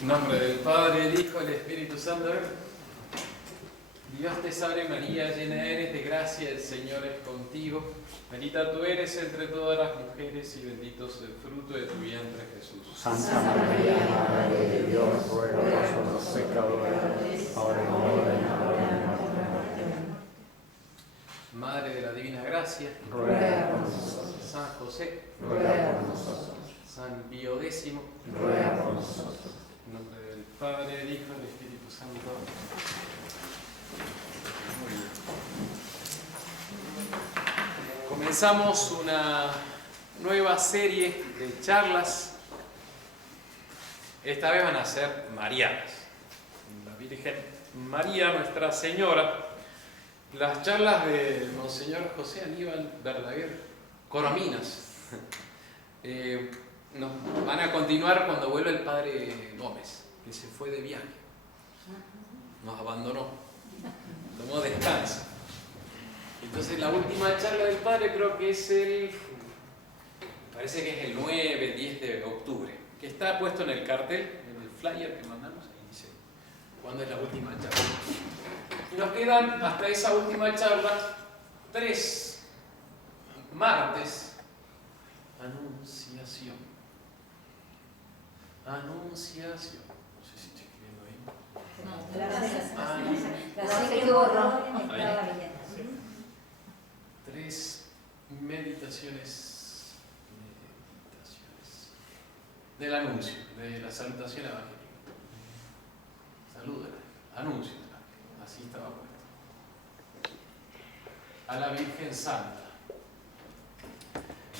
En nombre del Padre, del Hijo y del Espíritu Santo. Dios te salve María, llena eres de gracia, el Señor es contigo. Bendita tú eres entre todas las mujeres y bendito es el fruto de tu vientre, Jesús. Santa María, Madre de Dios, ruega por nosotros pecadores, ahora y en la hora de nuestra muerte. Madre de la Divina Gracia, Ruega por nosotros. San José, Ruega por nosotros. San Pío X, Ruega por nosotros. en nombre del Padre, del Hijo y del Espíritu Santo. Muy bien. Comenzamos una nueva serie de charlas. Esta vez van a ser marianas. La Virgen María, Nuestra Señora. Las charlas de Monseñor José Aníbal Verdaguer Corominas nos van a continuar cuando vuelva el Padre Gómez, que se fue de viaje, nos abandonó, tomó descanso. Entonces la última charla del Padre creo que es parece que es el 9, 10 de octubre, que está puesto en el cartel, en el flyer que mandamos, ahí dice cuándo es la última charla. Y nos quedan hasta esa última charla 3 martes. Anunciación. Anunciación. No sé si estoy escribiendo ahí. La sé que borró. 3 meditaciones del anuncio, de la salutación evangélica. Saludos, anuncio. Así estaba puesto. A la Virgen Santa.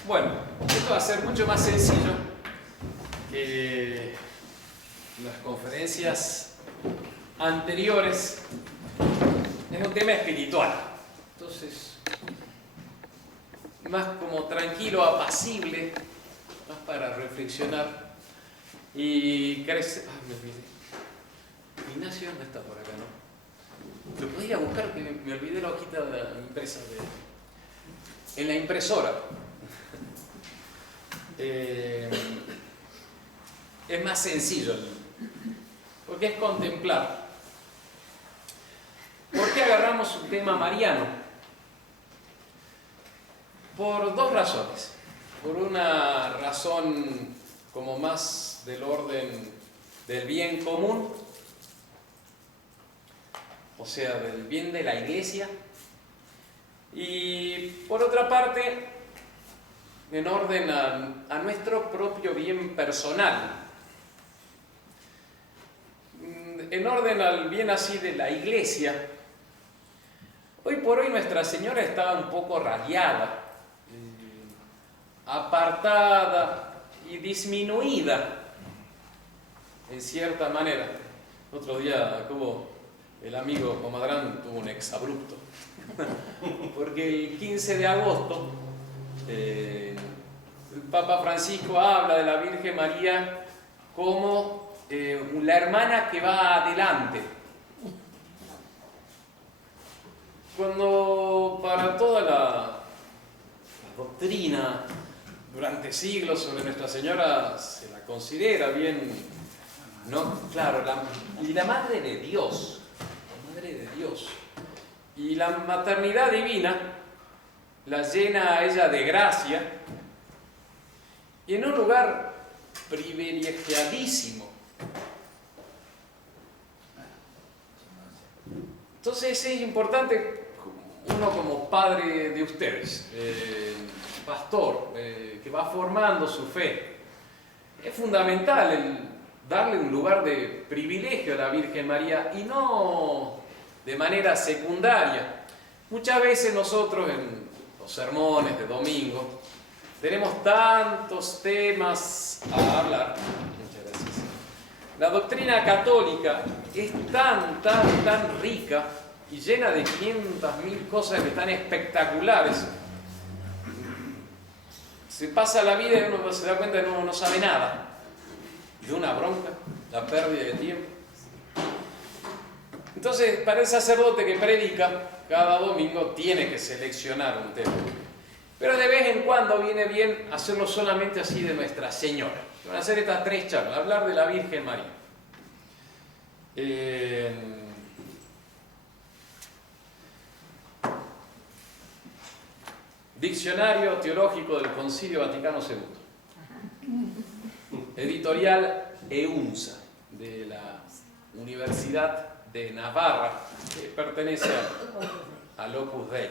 Bueno, esto va a ser mucho más sencillo que las conferencias anteriores. Es un tema espiritual. Entonces, más como tranquilo, apacible, más para reflexionar y crecer. Me olvidé. Ignacio, ¿dónde está por acá, no? Lo podía buscar, que me olvidé la hojita de la impresa en la impresora. Es más sencillo porque es contemplar. ¿Por qué agarramos un tema mariano? Por 2 razones. Por una razón como más del orden del bien común, o sea, del bien de la Iglesia, y por otra parte, en orden a nuestro propio bien personal, en orden al bien así de la Iglesia. Hoy por hoy Nuestra Señora estaba un poco radiada, apartada y disminuida, en cierta manera. Otro día como el amigo Comadrán tuvo un exabrupto, porque el 15 de agosto el Papa Francisco habla de la Virgen María como la hermana que va adelante. Cuando para toda la doctrina durante siglos sobre Nuestra Señora se la considera bien, ¿no? Claro, la Madre de Dios. Madre de Dios, y la maternidad divina la llena a ella de gracia y en un lugar privilegiadísimo. Entonces es importante, uno como padre de ustedes, pastor, que va formando su fe, es fundamental el darle un lugar de privilegio a la Virgen María y no de manera secundaria. Muchas veces nosotros en los sermones de domingo tenemos tantos temas a hablar. Muchas gracias. La doctrina católica es tan rica y llena de 500.000 cosas que están espectaculares. Se pasa la vida y uno se da cuenta que no sabe nada. De una bronca, la pérdida de tiempo. Entonces, para el sacerdote que predica cada domingo tiene que seleccionar un tema. Pero de vez en cuando viene bien hacerlo solamente así de Nuestra Señora. Van a hacer estas 3 charlas, hablar de la Virgen María. Diccionario Teológico del Concilio Vaticano II. Editorial EUNSA, de la Universidad de Navarra, que pertenece al Opus Dei.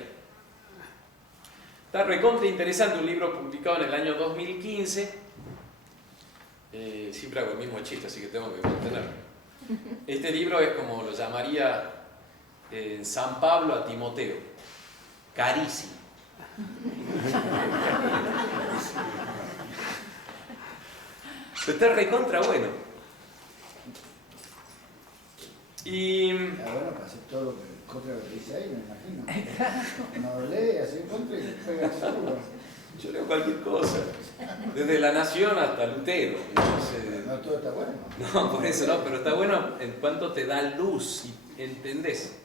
Está recontra interesante, un libro publicado en el año 2015. Siempre hago el mismo chiste, así que tengo que mantenerlo. Este libro es como lo llamaría San Pablo a Timoteo: carísimo. Está recontra bueno. Y bueno, para hacer todo lo que contra lo que dice ahí, me imagino. No lee, hace contra y pega seguro. yo leo cualquier cosa, desde La Nación hasta Lutero. Entonces, No todo está bueno. no, por eso no, pero está bueno en cuanto te da luz y entendés.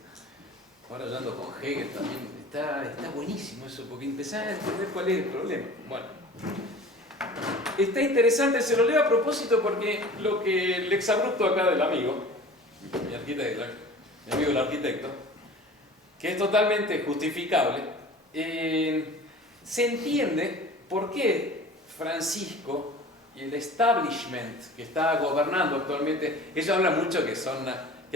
Ahora yo ando con Hegel también, está buenísimo eso, porque empezás a entender cuál es el problema. Bueno, está interesante, se lo leo a propósito porque lo que el exabrupto acá del amigo, mi arquitecto, mi amigo el arquitecto, que es totalmente justificable, se entiende por qué Francisco y el establishment que está gobernando actualmente, ellos hablan mucho que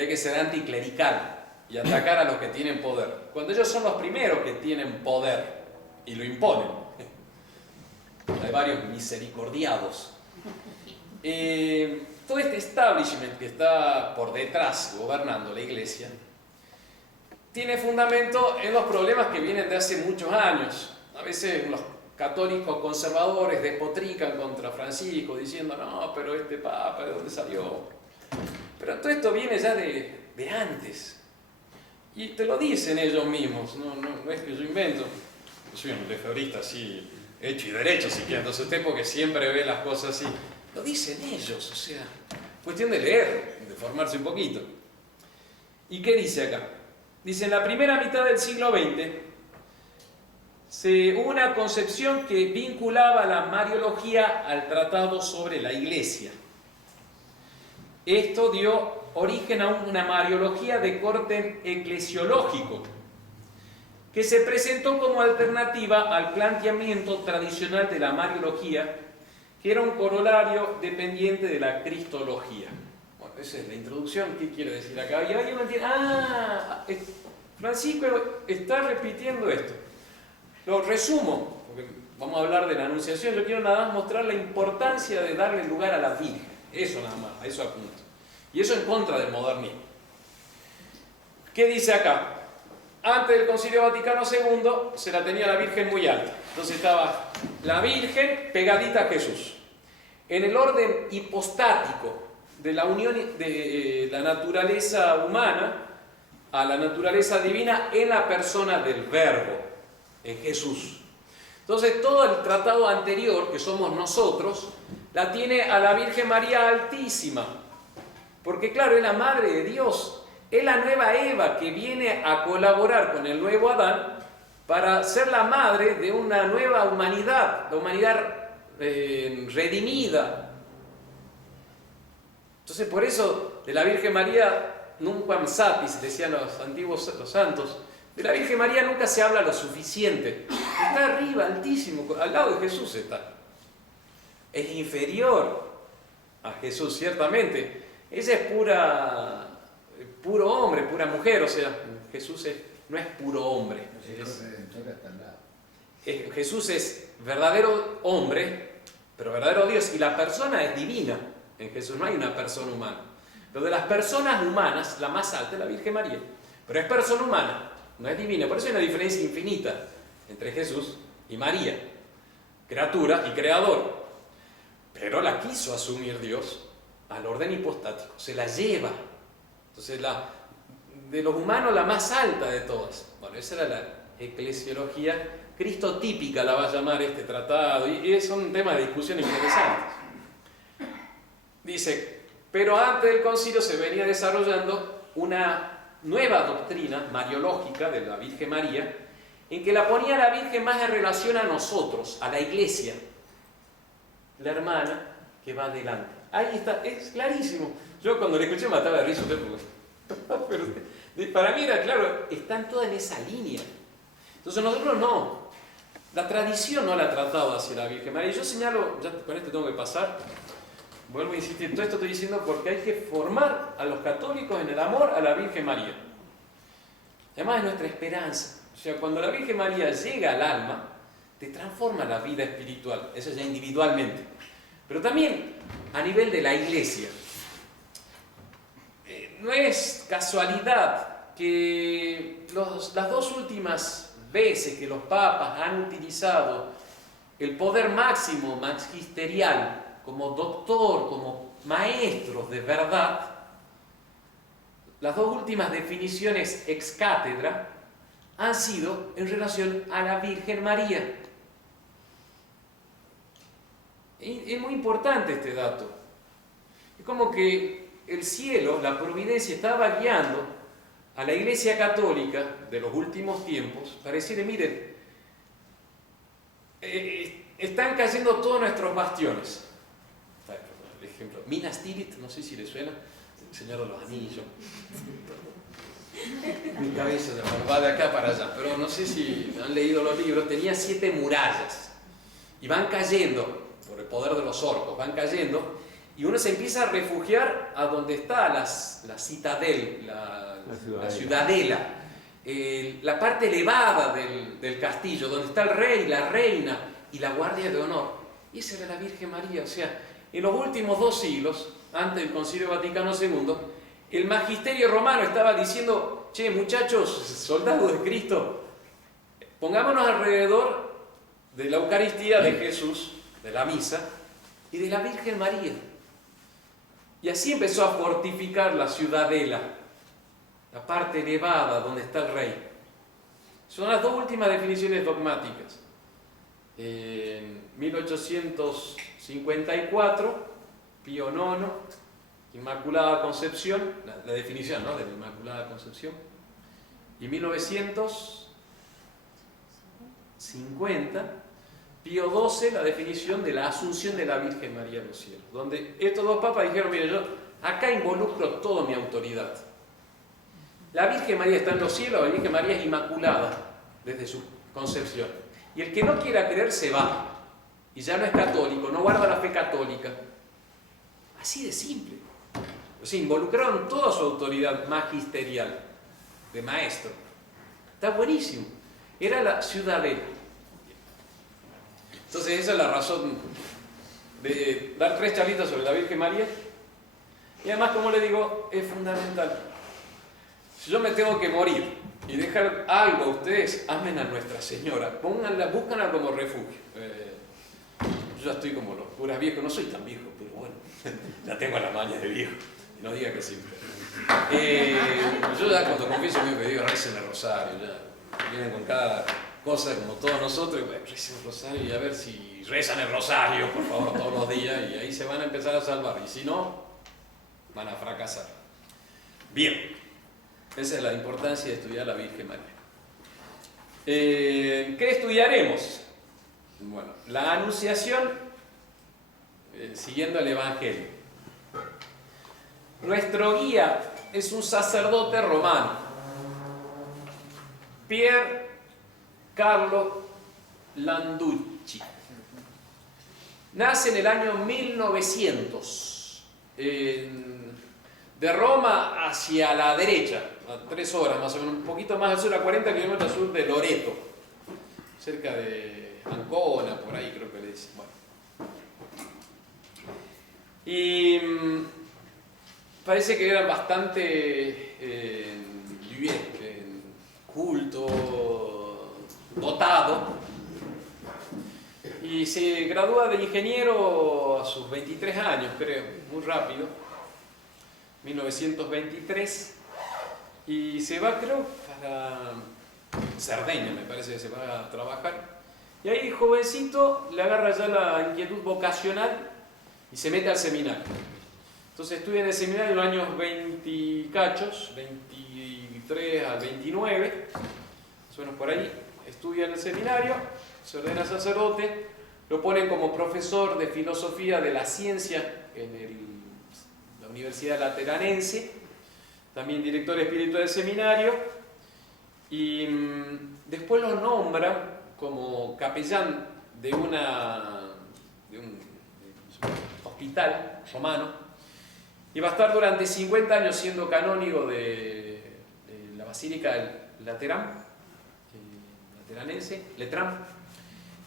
hay que ser anticlerical y atacar a los que tienen poder, cuando ellos son los primeros que tienen poder y lo imponen. Hay varios misericordiados. Todo este establishment que está por detrás gobernando la iglesia tiene fundamento en los problemas que vienen de hace muchos años. A veces los católicos conservadores despotrican contra Francisco diciendo: no, pero este papa, ¿de dónde salió? Pero todo esto viene ya de antes. Y te lo dicen ellos mismos, no es que yo invento. Yo soy un lefebrista así, hecho y derecho, si quiere. Entonces usted, porque siempre ve las cosas así, lo dicen ellos, o sea, cuestión de leer, de formarse un poquito. ¿Y qué dice acá? Dice: en la primera mitad del siglo XX hubo una concepción que vinculaba la Mariología al tratado sobre la Iglesia. Esto dio origen a una Mariología de corte eclesiológico, que se presentó como alternativa al planteamiento tradicional de la Mariología, que era un corolario dependiente de la Cristología. Bueno, esa es la introducción. ¿Qué quiere decir acá? Y alguien entiende: Francisco está repitiendo esto. Lo resumo, porque vamos a hablar de la Anunciación. Yo quiero nada más mostrar la importancia de darle lugar a la Virgen. Eso nada más, a eso apunto. Y eso en contra del modernismo. ¿Qué dice acá? Antes del Concilio Vaticano II se la tenía la Virgen muy alta. Entonces estaba la Virgen pegadita a Jesús. En el orden hipostático de la unión de la naturaleza humana a la naturaleza divina en la persona del Verbo, en Jesús. Entonces todo el tratado anterior, que somos nosotros, la tiene a la Virgen María altísima. Porque claro, es la Madre de Dios, es la nueva Eva que viene a colaborar con el nuevo Adán para ser la madre de una nueva humanidad, la humanidad redimida. Entonces por eso de la Virgen María, nunquam satis, decían los antiguos, los santos, de la Virgen María nunca se habla lo suficiente. Está arriba, altísimo, al lado de Jesús está. Es inferior a Jesús, ciertamente. Ella es puro hombre, pura mujer, o sea, Jesús no es puro hombre. Jesús es verdadero hombre, pero verdadero Dios, y la persona es divina. En Jesús no hay una persona humana. Pero de las personas humanas, la más alta es la Virgen María. Pero es persona humana, no es divina. Por eso hay una diferencia infinita entre Jesús y María, criatura y creador. Pero la quiso asumir Dios al orden hipostático, se la lleva. Entonces, de los humanos, la más alta de todas. Bueno, esa era la eclesiología cristotípica, la va a llamar este tratado, y es un tema de discusión interesante. Dice: pero antes del concilio se venía desarrollando una nueva doctrina mariológica de la Virgen María, en que la ponía la Virgen más en relación a nosotros, a la Iglesia, la hermana, que va adelante. Ahí está, es clarísimo. Yo cuando le escuché me mataba de risa, pero para mí era claro, están todas en esa línea. Entonces nosotros no. La tradición no la ha tratado hacia la Virgen María. Y yo señalo, ya con esto tengo que pasar, vuelvo a insistir, todo esto estoy diciendo porque hay que formar a los católicos en el amor a la Virgen María. Además es nuestra esperanza. O sea, cuando la Virgen María llega al alma, te transforma la vida espiritual, eso ya individualmente. Pero también a nivel de la Iglesia. No es casualidad que las dos últimas veces que los papas han utilizado el poder máximo magisterial como doctor, como maestros de verdad, las dos últimas definiciones ex cátedra han sido en relación a la Virgen María. Es muy importante este dato. Es como que el cielo, la providencia, estaba guiando a la Iglesia Católica de los últimos tiempos para decirle, miren, están cayendo todos nuestros bastiones. Por ejemplo, Minas Tirith, no sé si les suena, el Señor de los Anillos. Mi cabeza va de acá para allá, pero no sé si han leído los libros, tenía 7 murallas y van cayendo, por el poder de los orcos, van cayendo y uno se empieza a refugiar a donde está la citadel, la ciudadela, la parte elevada del castillo, donde está el rey, la reina y la guardia de honor. Y esa era la Virgen María. O sea, en los últimos 2 siglos, antes del Concilio Vaticano II, el magisterio romano estaba diciendo, che, muchachos, soldados de Cristo, pongámonos alrededor de la Eucaristía de Jesús, de la misa, y de la Virgen María. Y así empezó a fortificar la ciudadela, la parte elevada donde está el rey. Son las 2 últimas definiciones dogmáticas. En 1854, Pío IX, Inmaculada Concepción, la definición, ¿no?, de la Inmaculada Concepción. Y en 1950, Pío XII, la definición de la Asunción de la Virgen María a los cielos, donde estos 2 papas dijeron, mire, yo acá involucro toda mi autoridad. La Virgen María está en los cielos, la Virgen María es inmaculada desde su concepción. Y el que no quiera creer se va, y ya no es católico, no guarda la fe católica. Así de simple. O sea, involucraron toda su autoridad magisterial, de maestro. Está buenísimo. Era la ciudadela. Entonces esa es la razón de dar 3 charlitas sobre la Virgen María. Y además, como le digo, es fundamental. Si yo me tengo que morir y dejar algo a ustedes, amen a Nuestra Señora. Búscanla como refugio. Yo ya estoy como los curas viejos, no soy tan viejo, pero bueno, ya tengo la maña de viejo. Y no diga que sí. Yo ya cuando confieso me digo, recen el rosario, ya vienen con cada cosa como todos nosotros, bueno, recen el rosario y a ver si rezan el rosario, por favor, todos los días, y ahí se van a empezar a salvar, y si no, van a fracasar. Bien, esa es la importancia de estudiar la Virgen María. ¿Qué estudiaremos? Bueno, la Anunciación, siguiendo el Evangelio. Nuestro guía es un sacerdote romano, Pier Carlo Landucci. Nace en el año 1900, de Roma hacia la derecha, a 3 horas más o menos, un poquito más al sur, a 40 kilómetros al sur de Loreto, cerca de Ancona, por ahí creo que le dicen. Bueno. Y parece que era bastante culto, dotado, y se gradúa de ingeniero a sus 23 años, creo, muy rápido, 1923, y se va, creo, para Cerdeña, me parece que se va a trabajar, y ahí jovencito le agarra ya la inquietud vocacional y se mete al seminario. Entonces estudia en el seminario en los años 20 cachos, 23 al 29, más o menos por ahí, estudia en el seminario, se ordena sacerdote, Lo ponen como profesor de filosofía de la ciencia en la Universidad Lateranense, también director espiritual del seminario, y después lo nombran como capellán de un hospital romano, y va a estar durante 50 años siendo canónigo de la Basílica del Lateranense, Letrán,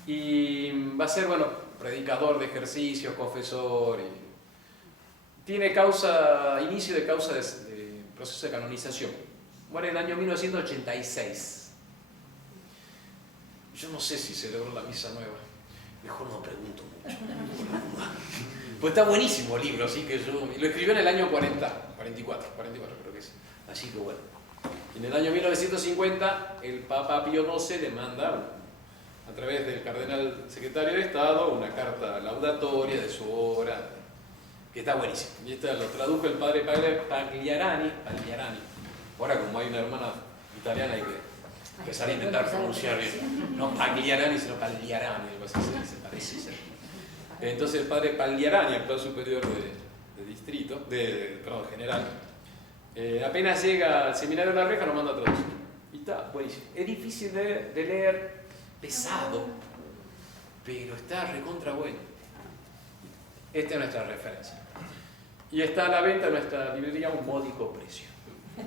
y va a ser, bueno, predicador de ejercicios, confesor, y tiene inicio de causa de proceso de canonización. Muere en el año 1986. Yo no sé si celebró la misa nueva, mejor no pregunto mucho. Pues está buenísimo el libro, así que lo escribió en el año 44 creo que es. Así que bueno. En el año 1950 el Papa Pío XII le manda, a través del cardenal secretario de Estado, una carta laudatoria de su obra, que está buenísimo. Y esta lo tradujo el padre Pagliarani. Ahora, como hay una hermana italiana, hay que empezar a intentar pronunciar bien. No Pagliarani, sino Pagliarani, algo así se parece ser. Entonces el padre Pagliarani, actual superior de distrito, perdón, general, apenas llega al seminario de La Reja, lo manda a traducir. Y está buenísimo. Es difícil de leer, pesado, pero está recontra bueno. Esta es nuestra referencia. Y está a la venta en nuestra librería a un módico precio. No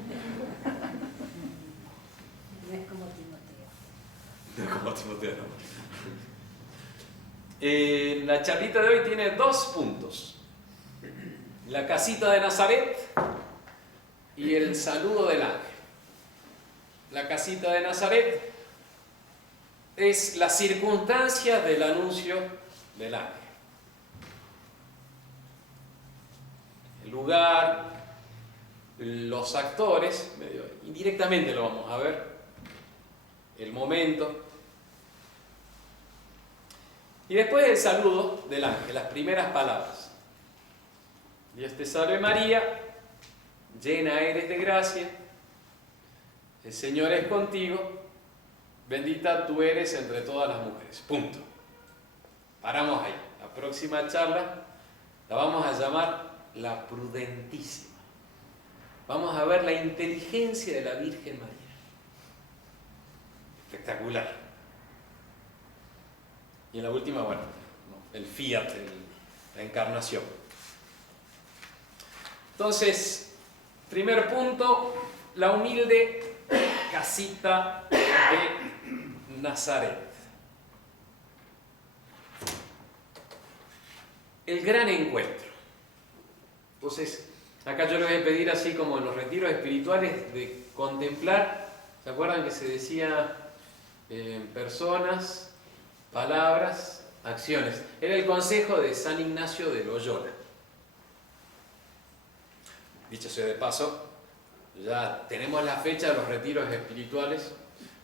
es como Timoteo. No es como Timoteo, no. La charlita de hoy tiene 2 puntos. La casita de Nazaret y el saludo del ángel. La casita de Nazaret es la circunstancia del anuncio del ángel. El lugar, los actores, medio indirectamente lo vamos a ver, el momento. Y después el saludo del ángel, las primeras palabras. Dios te salve María, llena eres de gracia, el Señor es contigo, bendita tú eres entre todas las mujeres. Punto. Paramos ahí. La próxima charla la vamos a llamar la prudentísima. Vamos a ver la inteligencia de la Virgen María. Espectacular. Y en la última, bueno, el fiat, la encarnación. Entonces, primer punto, la humilde casita de Nazaret. El gran encuentro. Entonces, acá yo le voy a pedir, así como en los retiros espirituales, de contemplar. ¿Se acuerdan que se decía personas, palabras, acciones? Era el consejo de San Ignacio de Loyola. Dicho sea de paso, ya tenemos la fecha de los retiros espirituales.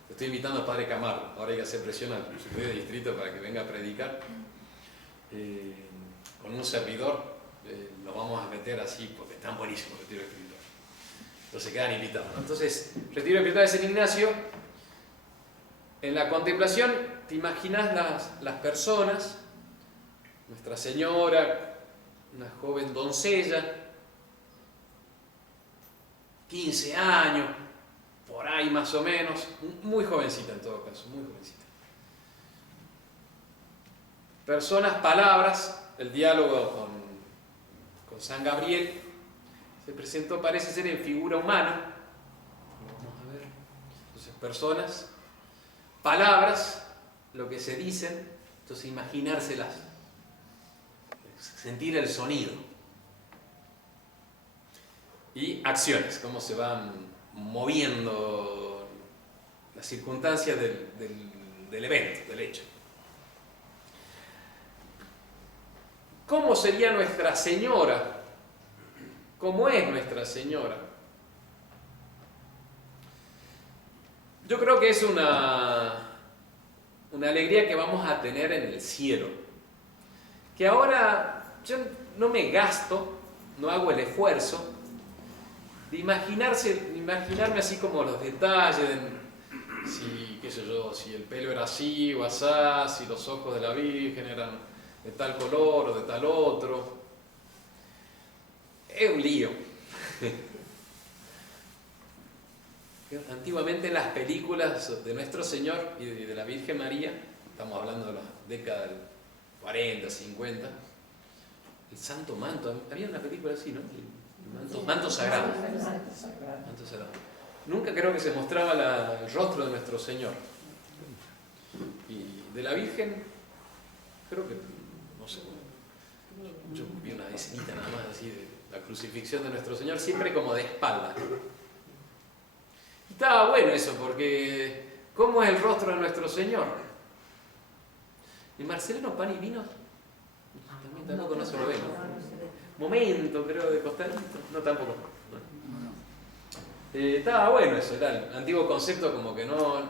Estoy invitando al Padre Camargo. Ahora hay que hacer presión al secretario de distrito para que venga a predicar. Con un servidor lo vamos a meter así porque están buenísimos los retiros espirituales. Entonces quedan invitados, ¿no? Entonces, retiro espiritual de San Ignacio. En la contemplación te imaginas las personas, Nuestra Señora, una joven doncella, 15 años, por ahí más o menos, muy jovencita en todo caso, muy jovencita. Personas, palabras, el diálogo con San Gabriel se presentó, parece ser en figura humana. Lo vamos a ver. Entonces, personas, palabras, lo que se dicen, entonces imaginárselas, sentir el sonido. Y acciones, cómo se van moviendo las circunstancias del evento, del hecho. ¿Cómo sería Nuestra Señora? ¿Cómo es Nuestra Señora? Yo creo que es una alegría que vamos a tener en el cielo. Que ahora yo no me gasto, no hago el esfuerzo de imaginarme así como los detalles, si, qué sé yo, si el pelo era así o asá, si los ojos de la Virgen eran de tal color o de tal otro. Es un lío. Antiguamente en las películas de Nuestro Señor y de la Virgen María, estamos hablando de la década del 40, 50, el Santo Manto, había una película así, ¿no? El manto sagrado. Manto sagrado. Nunca creo que se mostraba el rostro de Nuestro Señor. Y de la Virgen, creo que, no sé, yo vi una escenita nada más así de la crucifixión de Nuestro Señor, siempre como de espalda. Y estaba bueno eso, porque ¿cómo es el rostro de Nuestro Señor? ¿Y Marcelino Pan y Vino? Tampoco no se lo ve, ¿no? Momento, creo, de costadito. No, tampoco. Estaba bueno eso, era el antiguo concepto, como que no...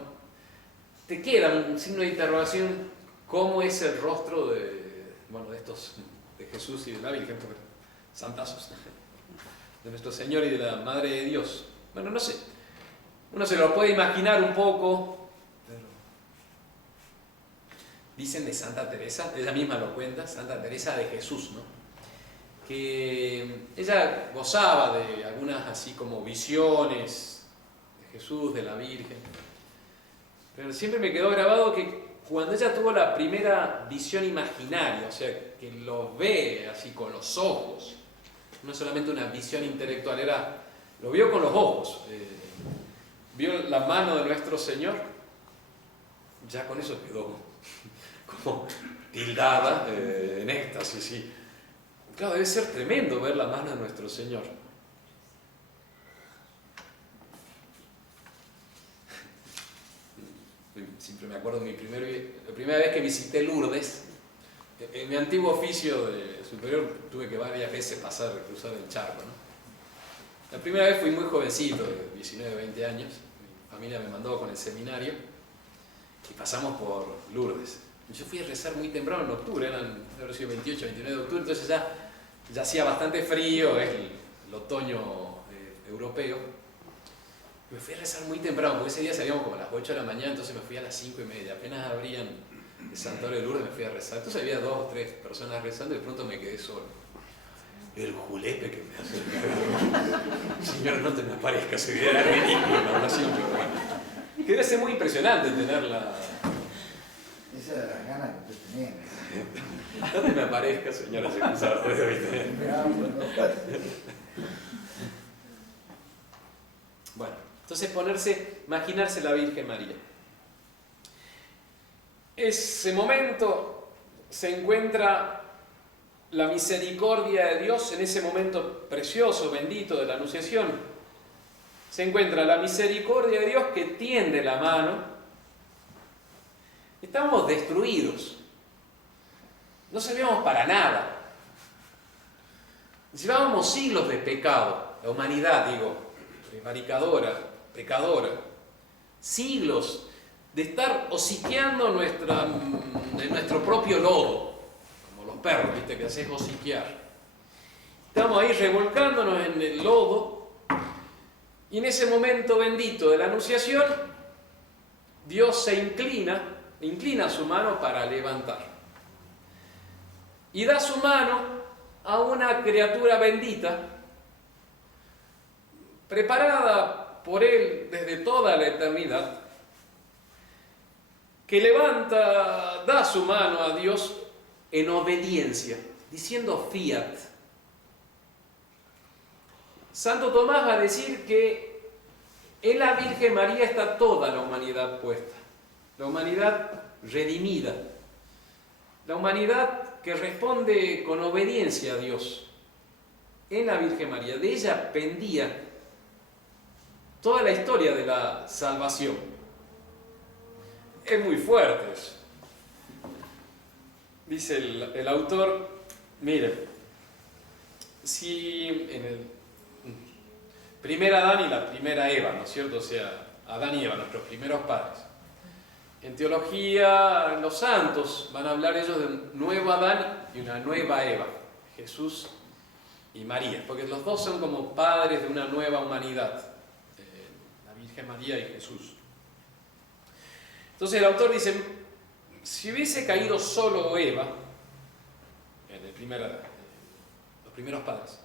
Te queda un signo de interrogación, ¿cómo es el rostro de estos, de Jesús y de la Virgen? Santazos. De Nuestro Señor y de la Madre de Dios. Bueno, no sé. Uno se lo puede imaginar un poco, pero dicen de Santa Teresa, ella misma lo cuenta, Santa Teresa de Jesús, ¿no? Que ella gozaba de algunas así como visiones de Jesús, de la Virgen, pero siempre me quedó grabado que cuando ella tuvo la primera visión imaginaria, o sea, que lo ve así con los ojos, no solamente una visión intelectual, lo vio con los ojos, vio la mano de Nuestro Señor, ya con eso quedó como tildada en éxtasis. Sí. Claro, debe ser tremendo ver la mano de Nuestro Señor. Siempre me acuerdo de la primera vez que visité Lourdes. En mi antiguo oficio de superior tuve que varias veces cruzar el charco, ¿no? La primera vez fui muy jovencito, de 19, 20 años. Mi familia me mandó con el seminario y pasamos por Lourdes. Yo fui a rezar muy temprano en octubre, eran 28, 29 de octubre, entonces ya hacía bastante frío, es el otoño europeo. Me fui a rezar muy temprano, porque ese día salíamos como a las 8 de la mañana, entonces me fui a las 5:30. Apenas abrían el santuario de Lourdes, me fui a rezar. Entonces había 2 o 3 personas rezando y de pronto me quedé solo. El julepe que me hace. Señor, no te me aparezcas, se viera ridículo la oración, pero bueno. Que debe ser muy impresionante tenerla. Esa era la gana que usted tenía. No te me aparezcas, señora, se cruzaba desde ¿viste? Bueno, entonces imaginarse la Virgen María. Ese momento se encuentra la misericordia de Dios, en ese momento precioso, bendito de la Anunciación. Se encuentra la misericordia de Dios que tiende la mano. Estábamos destruidos. No servíamos para nada. Llevábamos siglos de pecado. La humanidad, prevaricadora, pecadora. Siglos de estar hociqueando en nuestro propio lodo. Como los perros, ¿viste? Que haces hociquear. Estamos ahí revolcándonos en el lodo. Y en ese momento bendito de la Anunciación, Dios se inclina su mano para levantar. Y da su mano a una criatura bendita, preparada por Él desde toda la eternidad, que da su mano a Dios en obediencia, diciendo fiat. Santo Tomás va a decir que en la Virgen María está toda la humanidad puesta, la humanidad redimida, la humanidad que responde con obediencia a Dios. En la Virgen María, de ella pendía toda la historia de la salvación. Es muy fuerte eso. Dice el autor, miren, si en el primer Adán y la primera Eva, ¿no es cierto? O sea, Adán y Eva, nuestros primeros padres. En teología, los santos van a hablar ellos de un nuevo Adán y una nueva Eva, Jesús y María, porque los dos son como padres de una nueva humanidad, la Virgen María y Jesús. Entonces el autor dice, si hubiese caído solo Eva, en los primeros padres,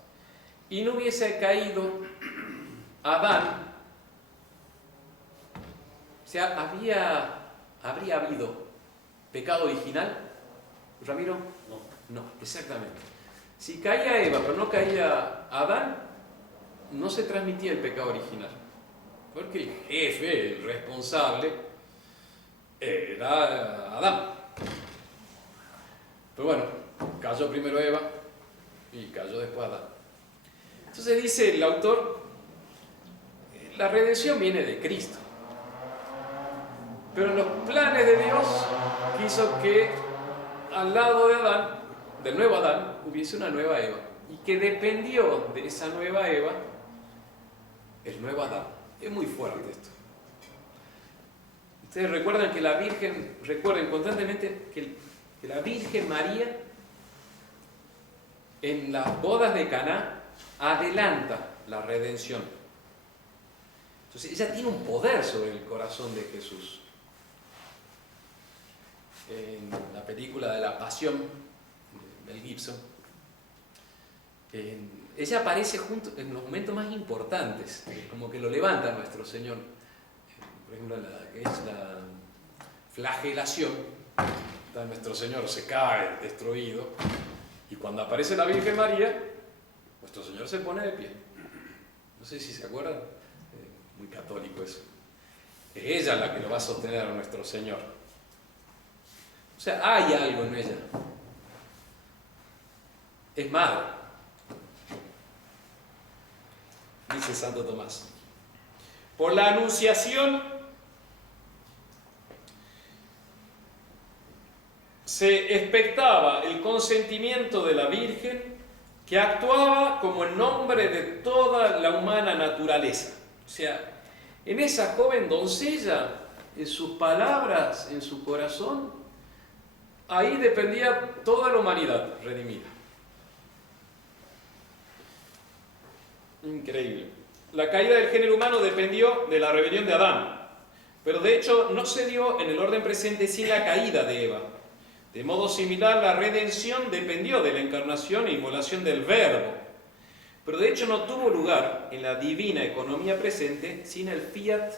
y no hubiese caído Adán, o sea, ¿habría habido pecado original, Ramiro? No, exactamente. Si caía Eva pero no caía Adán, no se transmitía el pecado original. Porque el jefe, el responsable, era Adán. Pero bueno, cayó primero Eva y cayó después Adán. Entonces dice el autor, la redención viene de Cristo. Pero en los planes de Dios quiso que al lado de Adán, del nuevo Adán, hubiese una nueva Eva. Y que dependió de esa nueva Eva el nuevo Adán. Es muy fuerte esto. Ustedes recuerdan que la Virgen, recuerden constantemente que la Virgen María en las bodas de Caná adelanta la redención. Entonces ella tiene un poder sobre el corazón de Jesús. En la película de La Pasión de Mel Gibson, ella aparece junto en los momentos más importantes, como que lo levanta nuestro Señor. Por ejemplo, que es la flagelación, nuestro Señor se cae destruido, y cuando aparece la Virgen María, nuestro Señor se pone de pie. No sé si se acuerdan, muy católico eso. Es ella la que lo va a sostener a nuestro Señor. O sea, hay algo en ella. Es madre, dice Santo Tomás. Por la anunciación se expectaba el consentimiento de la Virgen, que actuaba como en nombre de toda la humana naturaleza. O sea, en esa joven doncella, en sus palabras, en su corazón, ahí dependía toda la humanidad redimida. Increíble. La caída del género humano dependió de la rebelión de Adán, pero de hecho no se dio en el orden presente sin la caída de Eva. De modo similar, la redención dependió de la encarnación e inmolación del Verbo, pero de hecho no tuvo lugar en la divina economía presente sin el fiat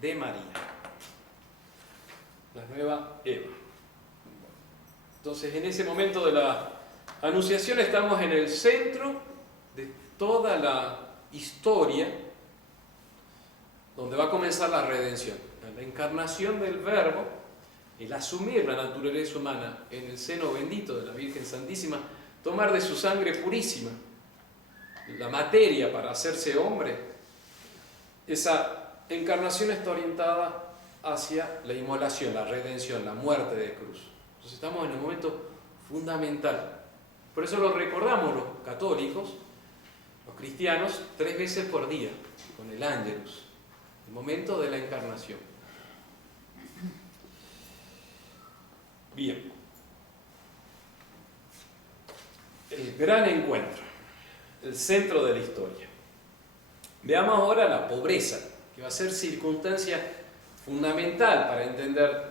de María, la nueva Eva. Entonces, en ese momento de la anunciación estamos en el centro de toda la historia donde va a comenzar la redención, la encarnación del Verbo, el asumir la naturaleza humana en el seno bendito de la Virgen Santísima, tomar de su sangre purísima la materia para hacerse hombre. Esa encarnación está orientada hacia la inmolación, la redención, la muerte de cruz. Entonces estamos en un momento fundamental. Por eso lo recordamos los católicos, los cristianos, 3 veces por día, con el Ángelus, el momento de la encarnación. Bien. El gran encuentro, el centro de la historia. Veamos ahora la pobreza, que va a ser circunstancia fundamental para entender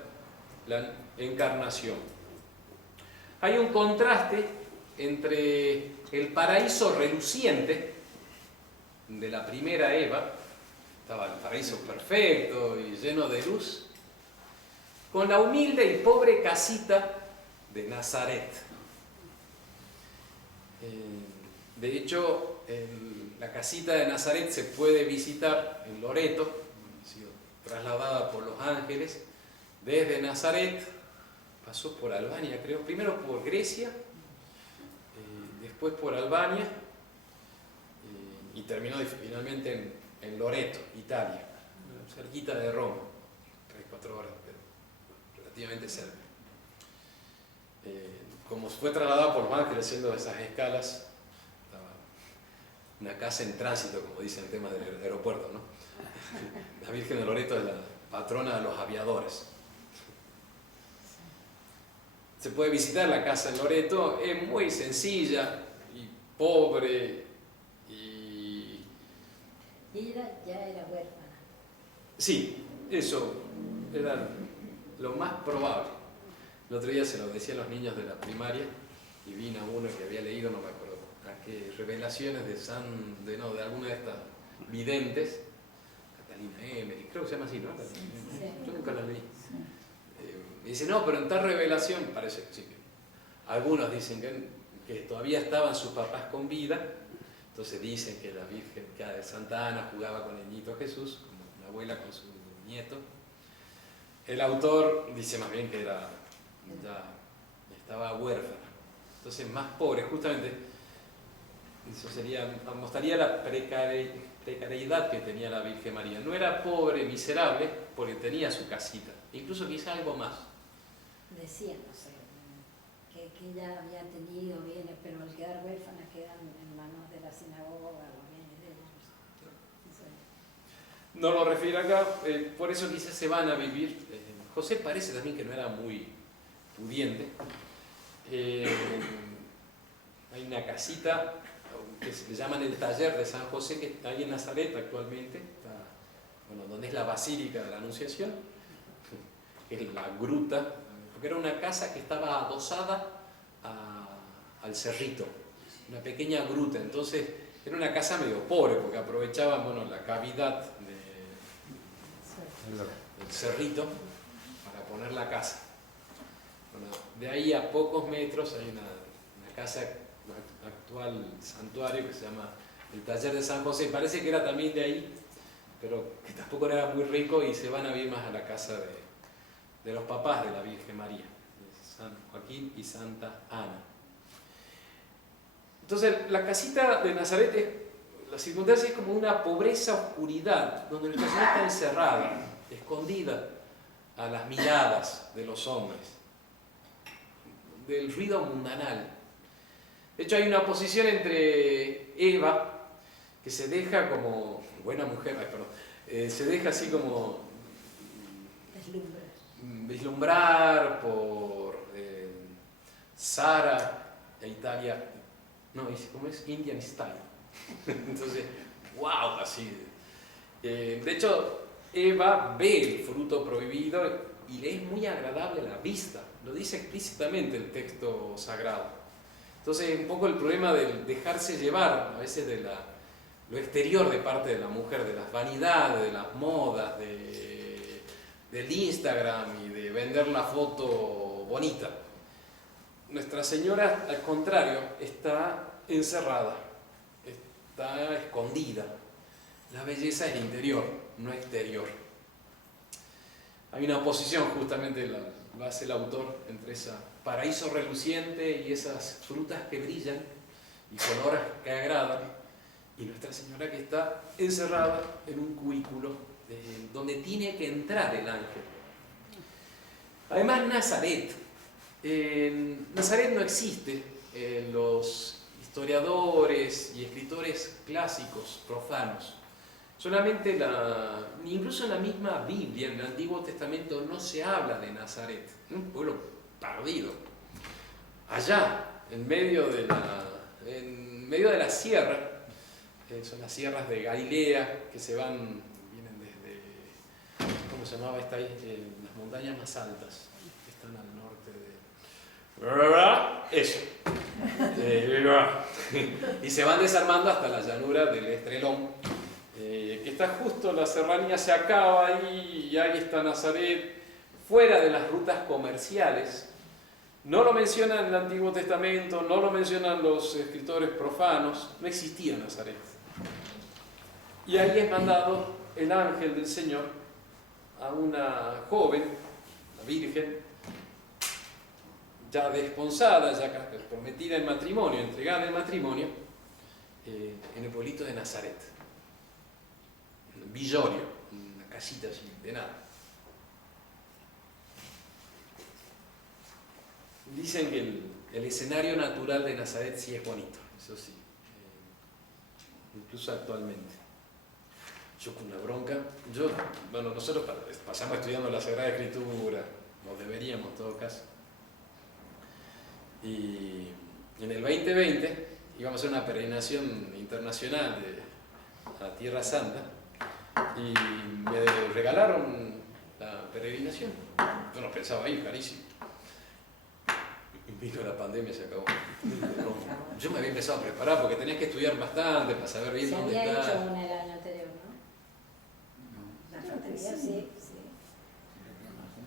la encarnación. Hay un contraste entre el paraíso reluciente de la primera Eva, estaba el paraíso perfecto y lleno de luz, con la humilde y pobre casita de Nazaret. De hecho, la casita de Nazaret se puede visitar en Loreto, ha sido trasladada por los ángeles desde Nazaret, pasó por Albania, creo, primero por Grecia, después por Albania y terminó finalmente en Loreto, Italia, cerquita de Roma, 3-4 horas, pero relativamente cerca. Como fue trasladada por los ángeles haciendo esas escalas, estaba una casa en tránsito, como dicen en temas del aeropuerto, ¿no? La Virgen de Loreto es la patrona de los aviadores. Se puede visitar la casa en Loreto, es muy sencilla y pobre y... Ella ya era huérfana. Sí, eso, era lo más probable. El otro día se lo decía a los niños de la primaria y vino uno que había leído, no me acuerdo, que revelaciones de alguna de estas videntes, Catalina Emery, creo que se llama así, ¿no? Yo nunca la leí. Dice, no, pero en tal revelación, parece que sí. Algunos dicen que todavía estaban sus papás con vida, entonces dicen que la Virgen, que Santa Ana jugaba con el niñito Jesús, como una abuela con su nieto. El autor dice más bien que ya estaba huérfana, entonces más pobre, justamente. Eso mostraría la precariedad que tenía la Virgen María. No era pobre, miserable, porque tenía su casita, incluso quizá algo más. Decían, no sé, que ella había tenido bienes, pero al quedar huérfana quedan en manos de la sinagoga, los bienes de ellos. No lo refiere acá, por eso quizás se van a vivir. José parece también que no era muy pudiente. Hay una casita que le llaman el taller de San José, que está ahí en Nazaret actualmente, donde es la Basílica de la Anunciación, que es la gruta, porque era una casa que estaba adosada al cerrito, una pequeña gruta. Entonces era una casa medio pobre, porque aprovechaban la cavidad del cerrito para poner la casa. De ahí a pocos metros hay una casa, actual santuario, que se llama el Taller de San José. Parece que era también de ahí, pero que tampoco era muy rico, y se van a vivir más a la casa de los papás de la Virgen María, de San Joaquín y Santa Ana. Entonces la casita de Nazaret, la circunstancia es como una pobreza, oscuridad, donde nuestra Señora está encerrada, escondida a las miradas de los hombres, del ruido mundanal. De hecho, hay una oposición entre Eva, que se deja como buena mujer, se deja así como vislumbrar por Sara e Italia, ¿cómo es? Indian Style. Entonces, wow, así. De hecho, Eva ve el fruto prohibido y le es muy agradable a la vista, lo dice explícitamente el texto sagrado. Entonces, un poco el problema de dejarse llevar a veces de lo exterior de parte de la mujer, de las vanidades, de las modas, del Instagram y de vender la foto bonita. Nuestra Señora, al contrario, está encerrada, está escondida. La belleza es interior, no exterior. Hay una oposición, justamente lo hace el autor, entre esa paraíso reluciente y esas frutas que brillan y colores que agradan, y Nuestra Señora que está encerrada en un cubículo donde tiene que entrar el ángel. Además, Nazaret no existe. Los historiadores y escritores clásicos, profanos, solamente incluso en la misma Biblia, en el Antiguo Testamento, no se habla de Nazaret, un pueblo perdido, allá, en medio de la sierra, son las sierras de Galilea, que vienen desde, ¿cómo se llamaba esta ahí? Las montañas más altas, que están al norte de... Eso. Y se van desarmando hasta la llanura del Estrelón, que está justo, la serranía se acaba ahí, y ahí está Nazaret, fuera de las rutas comerciales. No lo menciona en el Antiguo Testamento, no lo mencionan los escritores profanos, no existía Nazaret. Y ahí es mandado el ángel del Señor a una joven, la Virgen, ya desposada, ya prometida en matrimonio, entregada en matrimonio, en el pueblito de Nazaret, en Villorio, una casita así, de nada. Dicen que el escenario natural de Nazaret sí es bonito, eso sí, incluso actualmente. Yo con una bronca, nosotros pasamos estudiando la Sagrada Escritura, nos deberíamos en todo caso, y en el 2020 íbamos a hacer una peregrinación internacional a Tierra Santa, y me regalaron la peregrinación. Yo no pensaba ir, carísimo. Vino la pandemia, se acabó. Yo me había empezado a preparar porque tenías que estudiar bastante para saber bien Se dónde había estar. hecho una el año anterior, ¿no? La fratería, sí, sí.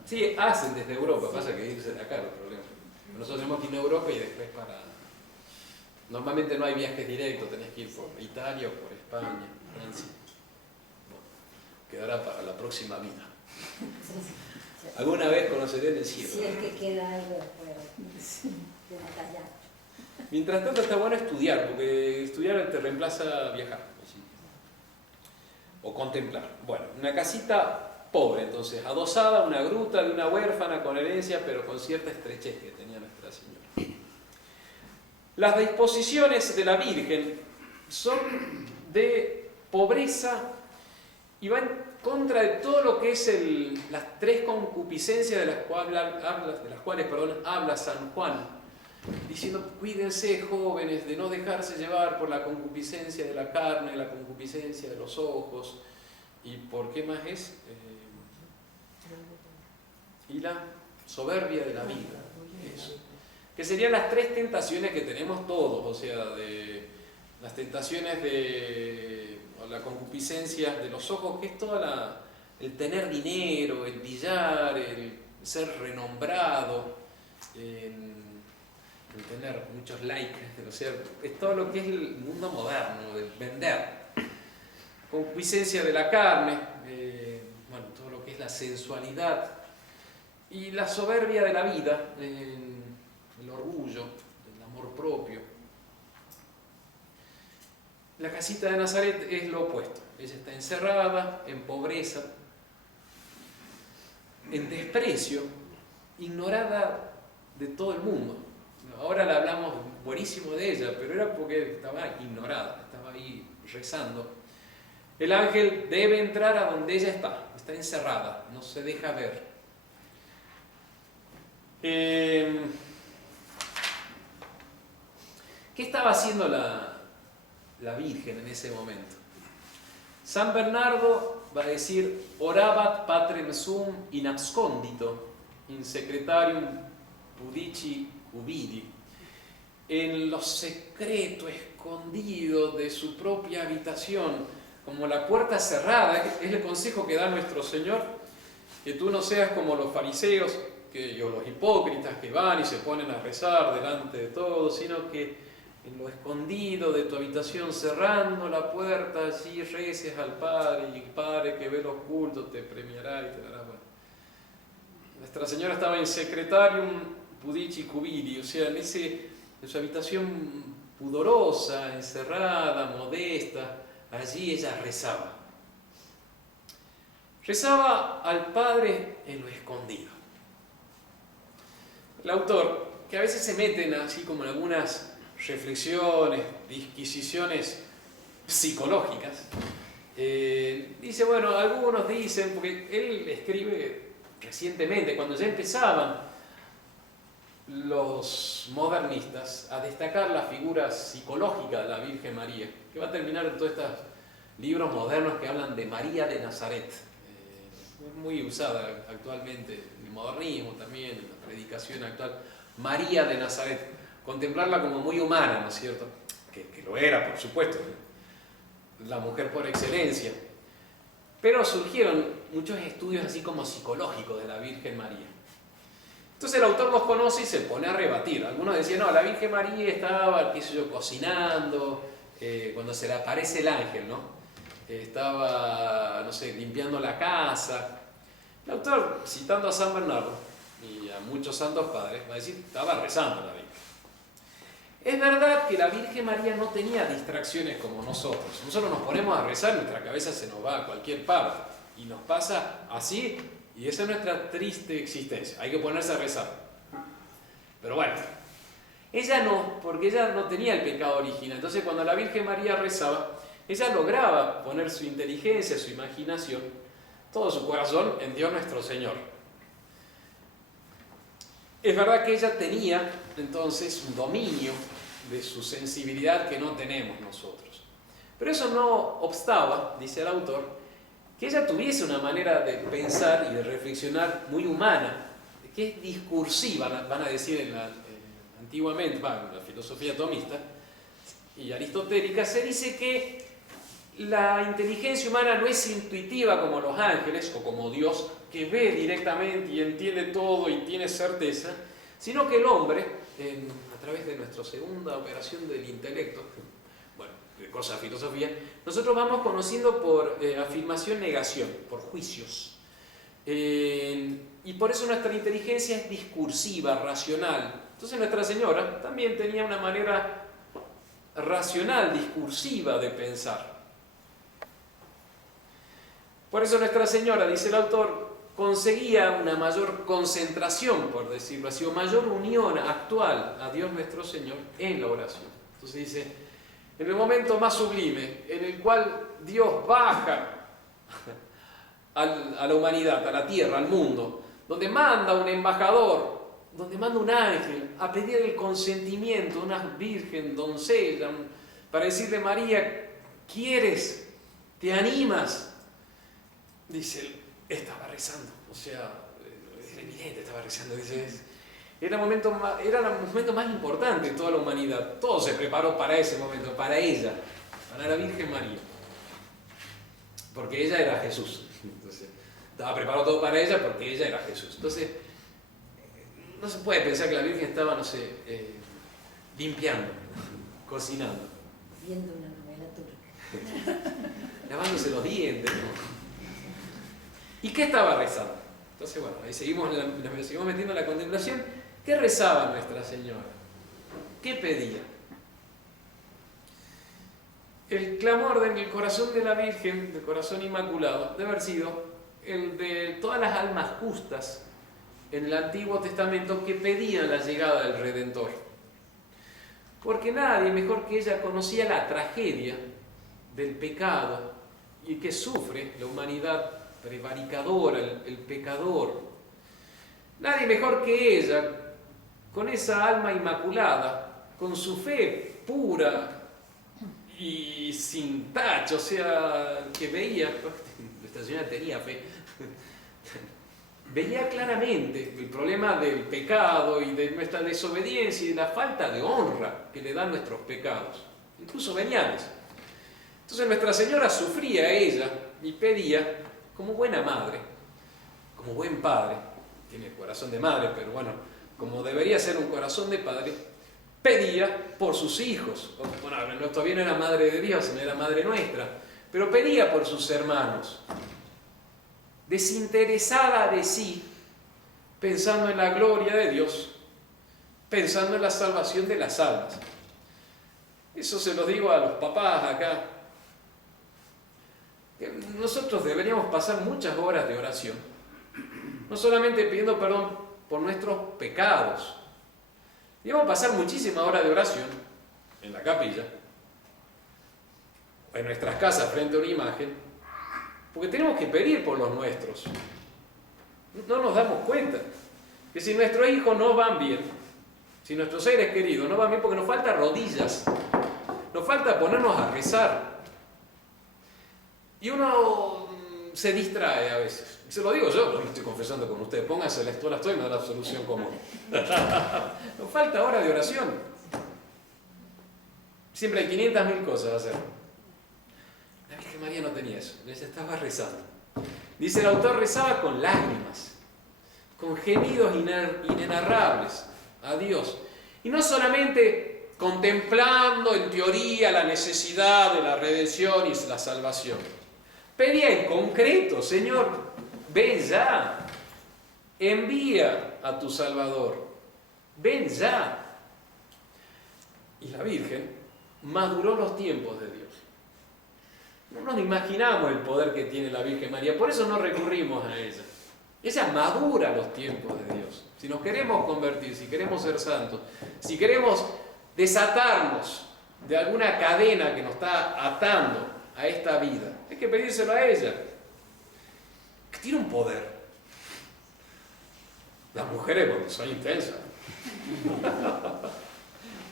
Sí, hacen desde Europa, pasa que irse de acá los problemas. Nosotros tenemos que ir a Europa y después para... Normalmente no hay viajes directos, tenés que ir por Italia o por España, Francia. Bueno, quedará para la próxima vida. Alguna vez conoceré el cielo. Si es que queda algo después de batallar. Mientras tanto está bueno estudiar, porque estudiar te reemplaza viajar. O contemplar. Bueno, una casita pobre, entonces, adosada, una gruta de una huérfana con herencia, pero con cierta estrechez que tenía Nuestra Señora. Las disposiciones de la Virgen son de pobreza y va en contra de todo lo que es las tres concupiscencias de las cuales habla San Juan, diciendo: cuídense, jóvenes, de no dejarse llevar por la concupiscencia de la carne, la concupiscencia de los ojos, y ¿por qué más es? Y la soberbia de la vida. Eso. Que serían las tres tentaciones que tenemos todos, o sea, de las tentaciones de la concupiscencia de los ojos, que es toda el tener dinero, el brillar, el ser renombrado, el tener muchos likes, o sea, es todo lo que es el mundo moderno, el vender. Concupiscencia de la carne, bueno, todo lo que es la sensualidad, y la soberbia de la vida, el orgullo, el amor propio. La casita de Nazaret es lo opuesto. Ella está encerrada, en pobreza, en desprecio, ignorada de todo el mundo. Ahora le hablamos buenísimo de ella, pero era porque estaba ignorada, estaba ahí rezando. El ángel debe entrar a donde ella está encerrada, no se deja ver. ¿Qué estaba haciendo la Virgen en ese momento? San Bernardo va a decir: orabat patrem sum in abscondito, in secretarium pudici ubidi. En lo secreto, escondido de su propia habitación, como la puerta cerrada. Es el consejo que da nuestro Señor: que tú no seas como los fariseos, o los hipócritas que van y se ponen a rezar delante de todos, sino que en lo escondido de tu habitación, cerrando la puerta, allí reces al Padre, y el Padre que ve lo oculto te premiará y te dará. Bueno, Nuestra Señora estaba en secretarium pudici cubidi, o sea, en su habitación pudorosa, encerrada, modesta. Allí ella rezaba. Rezaba al Padre en lo escondido. El autor, que a veces se meten así como en algunas reflexiones, disquisiciones psicológicas, dice, bueno, algunos dicen, porque él escribe recientemente, cuando ya empezaban los modernistas a destacar la figura psicológica de la Virgen María, que va a terminar en todos estos libros modernos que hablan de María de Nazaret. Muy usada actualmente en el modernismo también, en la predicación actual. María de Nazaret, contemplarla como muy humana, ¿no es cierto? Que lo era, por supuesto, la mujer por excelencia. Pero surgieron muchos estudios así como psicológicos de la Virgen María. Entonces el autor los conoce y se pone a rebatir. Algunos decían: no, la Virgen María estaba, qué sé yo, cocinando, cuando se le aparece el ángel, ¿no? Estaba, no sé, limpiando la casa. El autor, citando a San Bernardo y a muchos santos padres, va a decir: estaba rezando la Virgen. Es verdad que la Virgen María no tenía distracciones como nosotros. Nosotros nos ponemos a rezar, nuestra cabeza se nos va a cualquier parte. Y nos pasa así, y esa es nuestra triste existencia. Hay que ponerse a rezar. Pero bueno, ella no, porque ella no tenía el pecado original. Entonces cuando la Virgen María rezaba, ella lograba poner su inteligencia, su imaginación, todo su corazón en Dios nuestro Señor. Es verdad que ella tenía entonces un dominio de su sensibilidad que no tenemos nosotros. Pero eso no obstaba, dice el autor, que ella tuviese una manera de pensar y de reflexionar muy humana, que es discursiva, van a decir antiguamente, en la filosofía tomista y aristotélica, se dice que la inteligencia humana no es intuitiva como los ángeles o como Dios, que ve directamente y entiende todo y tiene certeza, sino que el hombre, a través de nuestra segunda operación del intelecto, bueno, de cosa de filosofía, nosotros vamos conociendo por afirmación-negación, por juicios. Y por eso nuestra inteligencia es discursiva, racional. Entonces Nuestra Señora también tenía una manera racional, discursiva de pensar. Por eso Nuestra Señora, dice el autor, conseguía una mayor concentración, por decirlo así, o mayor unión actual a Dios nuestro Señor en la oración. Entonces dice, en el momento más sublime, en el cual Dios baja a la humanidad, a la tierra, al mundo, donde manda un embajador, donde manda un ángel a pedir el consentimiento a una virgen, doncella, para decirle, María, ¿quieres? ¿Te animas? Dice él, estaba rezando, o sea, es evidente, estaba rezando, dice, era el momento más importante de toda la humanidad. Todo se preparó para ese momento, para ella, para la Virgen María, porque ella era Jesús. Entonces, estaba preparado todo para ella porque ella era Jesús. Entonces, no se puede pensar que la Virgen estaba, no sé, limpiando, cocinando, Viendo una novela turca. lavándose los dientes, ¿no? ¿Y qué estaba rezando? Entonces, bueno, ahí seguimos metiendo en la contemplación. ¿Qué rezaba Nuestra Señora? ¿Qué pedía? El clamor del corazón de la Virgen, del corazón inmaculado, debe haber sido el de todas las almas justas en el Antiguo Testamento que pedían la llegada del Redentor. Porque nadie mejor que ella conocía la tragedia del pecado y que sufre la humanidad prevaricadora, el pecador. Nadie mejor que ella, con esa alma inmaculada, con su fe pura y sin tacho, o sea, que veía, Nuestra Señora tenía fe, veía claramente el problema del pecado y de nuestra desobediencia y de la falta de honra que le dan nuestros pecados, incluso veniales. Entonces Nuestra Señora sufría a ella y pedía, como buena madre, como buen padre, tiene el corazón de madre, pero bueno, como debería ser un corazón de padre, pedía por sus hijos. Bueno, todavía no era madre de Dios, no era madre nuestra, pero pedía por sus hermanos, desinteresada de sí, pensando en la gloria de Dios, pensando en la salvación de las almas. Eso se lo digo a los papás acá. Que nosotros deberíamos pasar muchas horas de oración, no solamente pidiendo perdón por nuestros pecados, deberíamos pasar muchísimas horas de oración en la capilla, o en nuestras casas frente a una imagen, porque tenemos que pedir por los nuestros. No nos damos cuenta que si nuestros hijos no van bien, si nuestros seres queridos no van bien, porque nos falta rodillas, nos falta ponernos a rezar. Y uno se distrae a veces. Se lo digo yo, me estoy confesando con ustedes. Pónganse la estola, estoy y me da la absolución común. Nos falta hora de oración. Siempre hay 500.000 cosas a hacer. La Virgen María no tenía eso. Ella estaba rezando. Dice el autor, rezaba con lágrimas, con gemidos inenarrables a Dios. Y no solamente contemplando en teoría la necesidad de la redención y la salvación. Pedía en concreto, Señor, ven ya, envía a tu Salvador, ven ya. Y la Virgen maduró los tiempos de Dios. No nos imaginamos el poder que tiene la Virgen María, por eso no recurrimos a ella. Ella madura los tiempos de Dios. Si nos queremos convertir, si queremos ser santos, si queremos desatarnos de alguna cadena que nos está atando a esta vida, hay que pedírselo a ella, que tiene un poder. Las mujeres, bueno, son intensas.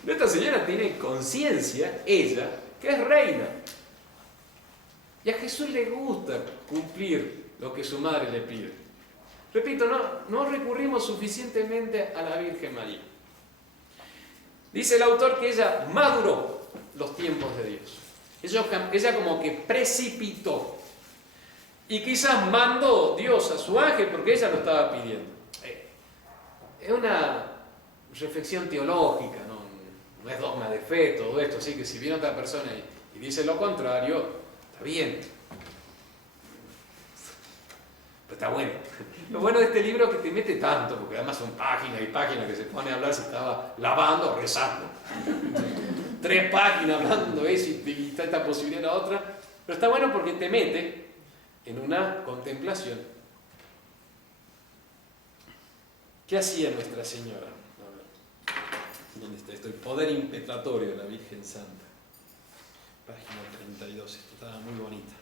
Nuestra Señora tiene conciencia, ella, que es reina. Y a Jesús le gusta cumplir lo que su madre le pide. Repito, no recurrimos suficientemente a la Virgen María. Dice el autor que ella maduró los tiempos de Dios. Ella como que precipitó. Y quizás mandó Dios a su ángel porque ella lo estaba pidiendo. Es una reflexión teológica, no es dogma de fe todo esto. Así que si viene otra persona y dice lo contrario, está bien. Pero está bueno. Lo bueno de este libro es que te mete tanto, porque además son páginas y páginas que se pone a hablar si estaba lavando o rezando. 3 páginas hablando de eso y está esta posibilidad la otra. Pero está bueno porque te mete en una contemplación. ¿Qué hacía Nuestra Señora? ¿Dónde está esto? El poder impetratorio de la Virgen Santa. Página 32, esto estaba muy bonita.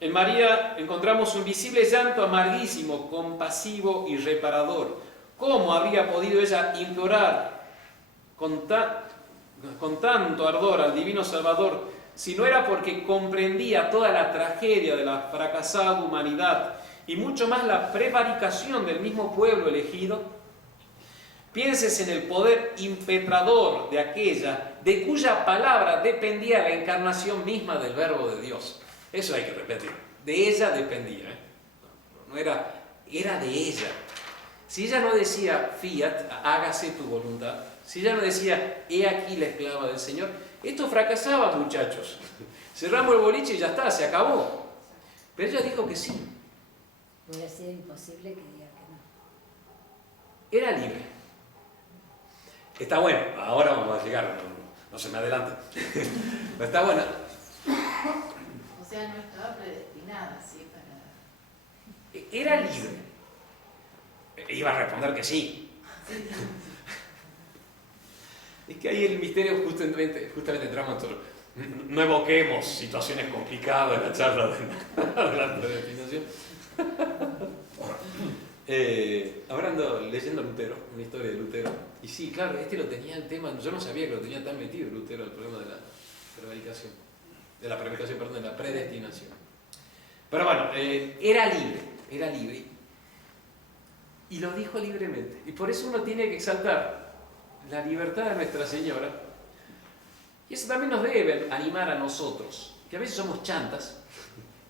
En María encontramos un visible llanto amarguísimo, compasivo y reparador. ¿Cómo habría podido ella implorar con tanto ardor al Divino Salvador si no era porque comprendía toda la tragedia de la fracasada humanidad y mucho más la prevaricación del mismo pueblo elegido? Pienses en el poder impetrador de aquella de cuya palabra dependía la encarnación misma del Verbo de Dios. Eso hay que repetir. De ella dependía. No era de ella. Si ella no decía fiat, hágase tu voluntad. Si ella no decía, he aquí la esclava del Señor, esto fracasaba, muchachos. Cerramos el boliche y ya está, se acabó. Pero ella dijo que sí. Hubiera sido imposible que diga que no. Era libre. Está bueno, ahora vamos a llegar, no se me adelante. Pero está bueno. O sea, no estaba predestinada, ¿sí? Para... Era libre. Iba a responder que sí. Es que ahí el misterio justamente entramos en todo. No evoquemos situaciones complicadas en la charla de la predestinación. Ahora ando leyendo Lutero, una historia de Lutero. Y sí, claro, lo tenía el tema, yo no sabía que lo tenía tan metido Lutero, el problema de la prevaricación. De la predestinación. Pero bueno, era libre. Y lo dijo libremente. Y por eso uno tiene que exaltar la libertad de Nuestra Señora. Y eso también nos debe animar a nosotros, que a veces somos chantas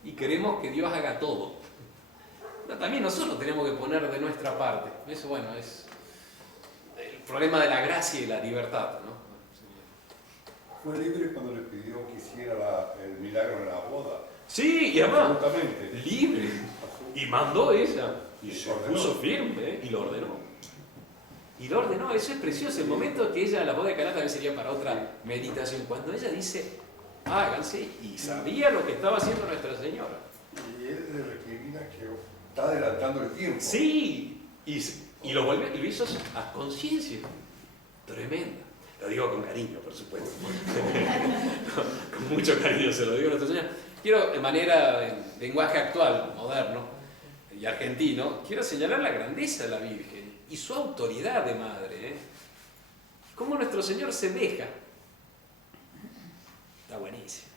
y queremos que Dios haga todo. Pero también nosotros tenemos que poner de nuestra parte. Eso, bueno, es el problema de la gracia y la libertad, ¿no? Fue libre cuando le pidió que hiciera el milagro en la boda. Sí, y además, Absolutamente. libre. Y mandó ella. Y se ordenó. puso firme, y lo ordenó. Eso es precioso. El momento que ella, la boda de Caná también sería para otra meditación. Cuando ella dice, háganse, y sabía lo que estaba haciendo Nuestra Señora. Y él le recrimina que está adelantando el tiempo. Sí, y lo hizo a conciencia. Tremenda. Lo digo con cariño, por supuesto. Con mucho cariño se lo digo a Nuestra Señora. Quiero, de manera, en lenguaje actual, moderno y argentino, quiero señalar la grandeza de la Virgen y su autoridad de madre. Cómo Nuestro Señor se deja. Está buenísimo.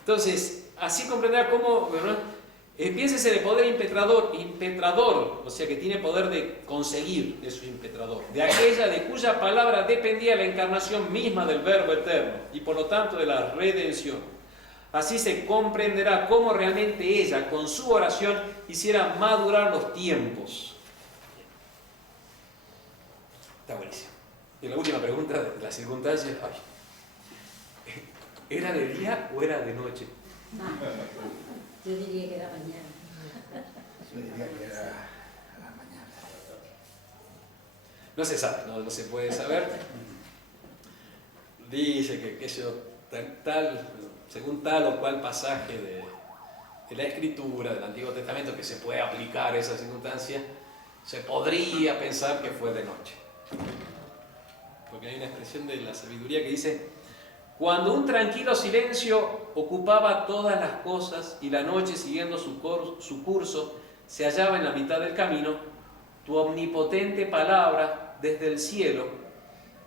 Entonces, así comprenderá cómo, ¿verdad? Pienses en el poder impetrador, o sea que tiene poder de conseguir, eso impetrador, de aquella de cuya palabra dependía la encarnación misma del Verbo eterno y por lo tanto de la redención. Así se comprenderá cómo realmente ella, con su oración, hiciera madurar los tiempos. Está buenísimo. Y la última pregunta, de las circunstancias, ¿era de día o era de noche? Yo diría que era mañana. Yo diría que era a la mañana. No se sabe, no se puede saber. Dice que según tal o cual pasaje de la Escritura, del Antiguo Testamento, que se puede aplicar a esa circunstancia, se podría pensar que fue de noche. Porque hay una expresión de la sabiduría que dice: cuando un tranquilo silencio ocupaba todas las cosas y la noche, siguiendo su curso, se hallaba en la mitad del camino, tu omnipotente palabra desde el cielo,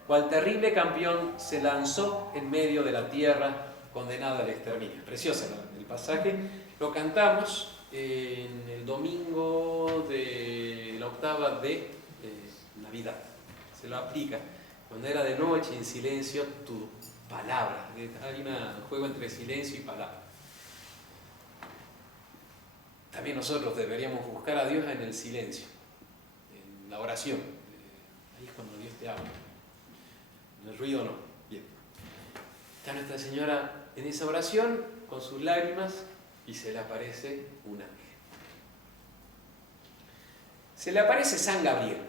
cual terrible campeón, se lanzó en medio de la tierra condenada al exterminio. Preciosa el pasaje. Lo cantamos en el domingo de la octava de Navidad. Se lo aplica. Cuando era de noche, en silencio, tu palabra. Hay un juego entre silencio y palabra. También nosotros deberíamos buscar a Dios en el silencio, en la oración. Ahí es cuando Dios te habla. En el ruido no. Bien. Está Nuestra Señora en esa oración con sus lágrimas y se le aparece un ángel. Se le aparece San Gabriel.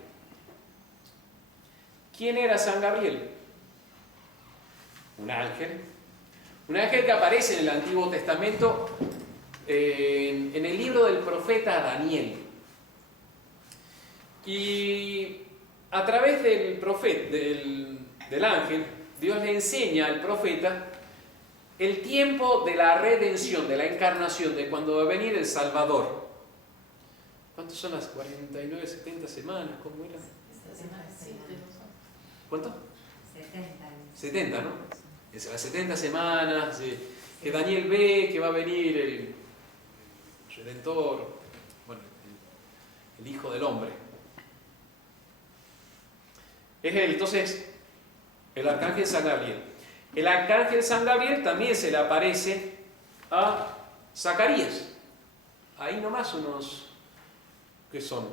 ¿Quién era San Gabriel? Un ángel. Un ángel que aparece en el Antiguo Testamento en el libro del profeta Daniel. Y a través del profeta, del ángel, Dios le enseña al profeta el tiempo de la redención, de la encarnación, de cuando va a venir el Salvador. ¿Cuántas son las 49, 70 semanas? ¿Cómo era? Esta semana sí, tenemos. ¿Cuánto? 70. 70, ¿no? Es las 70 semanas que Daniel ve que va a venir el Redentor, bueno, el Hijo del Hombre. Es él, entonces, el arcángel San Gabriel. El arcángel San Gabriel también se le aparece a Zacarías. Ahí nomás ¿qué son?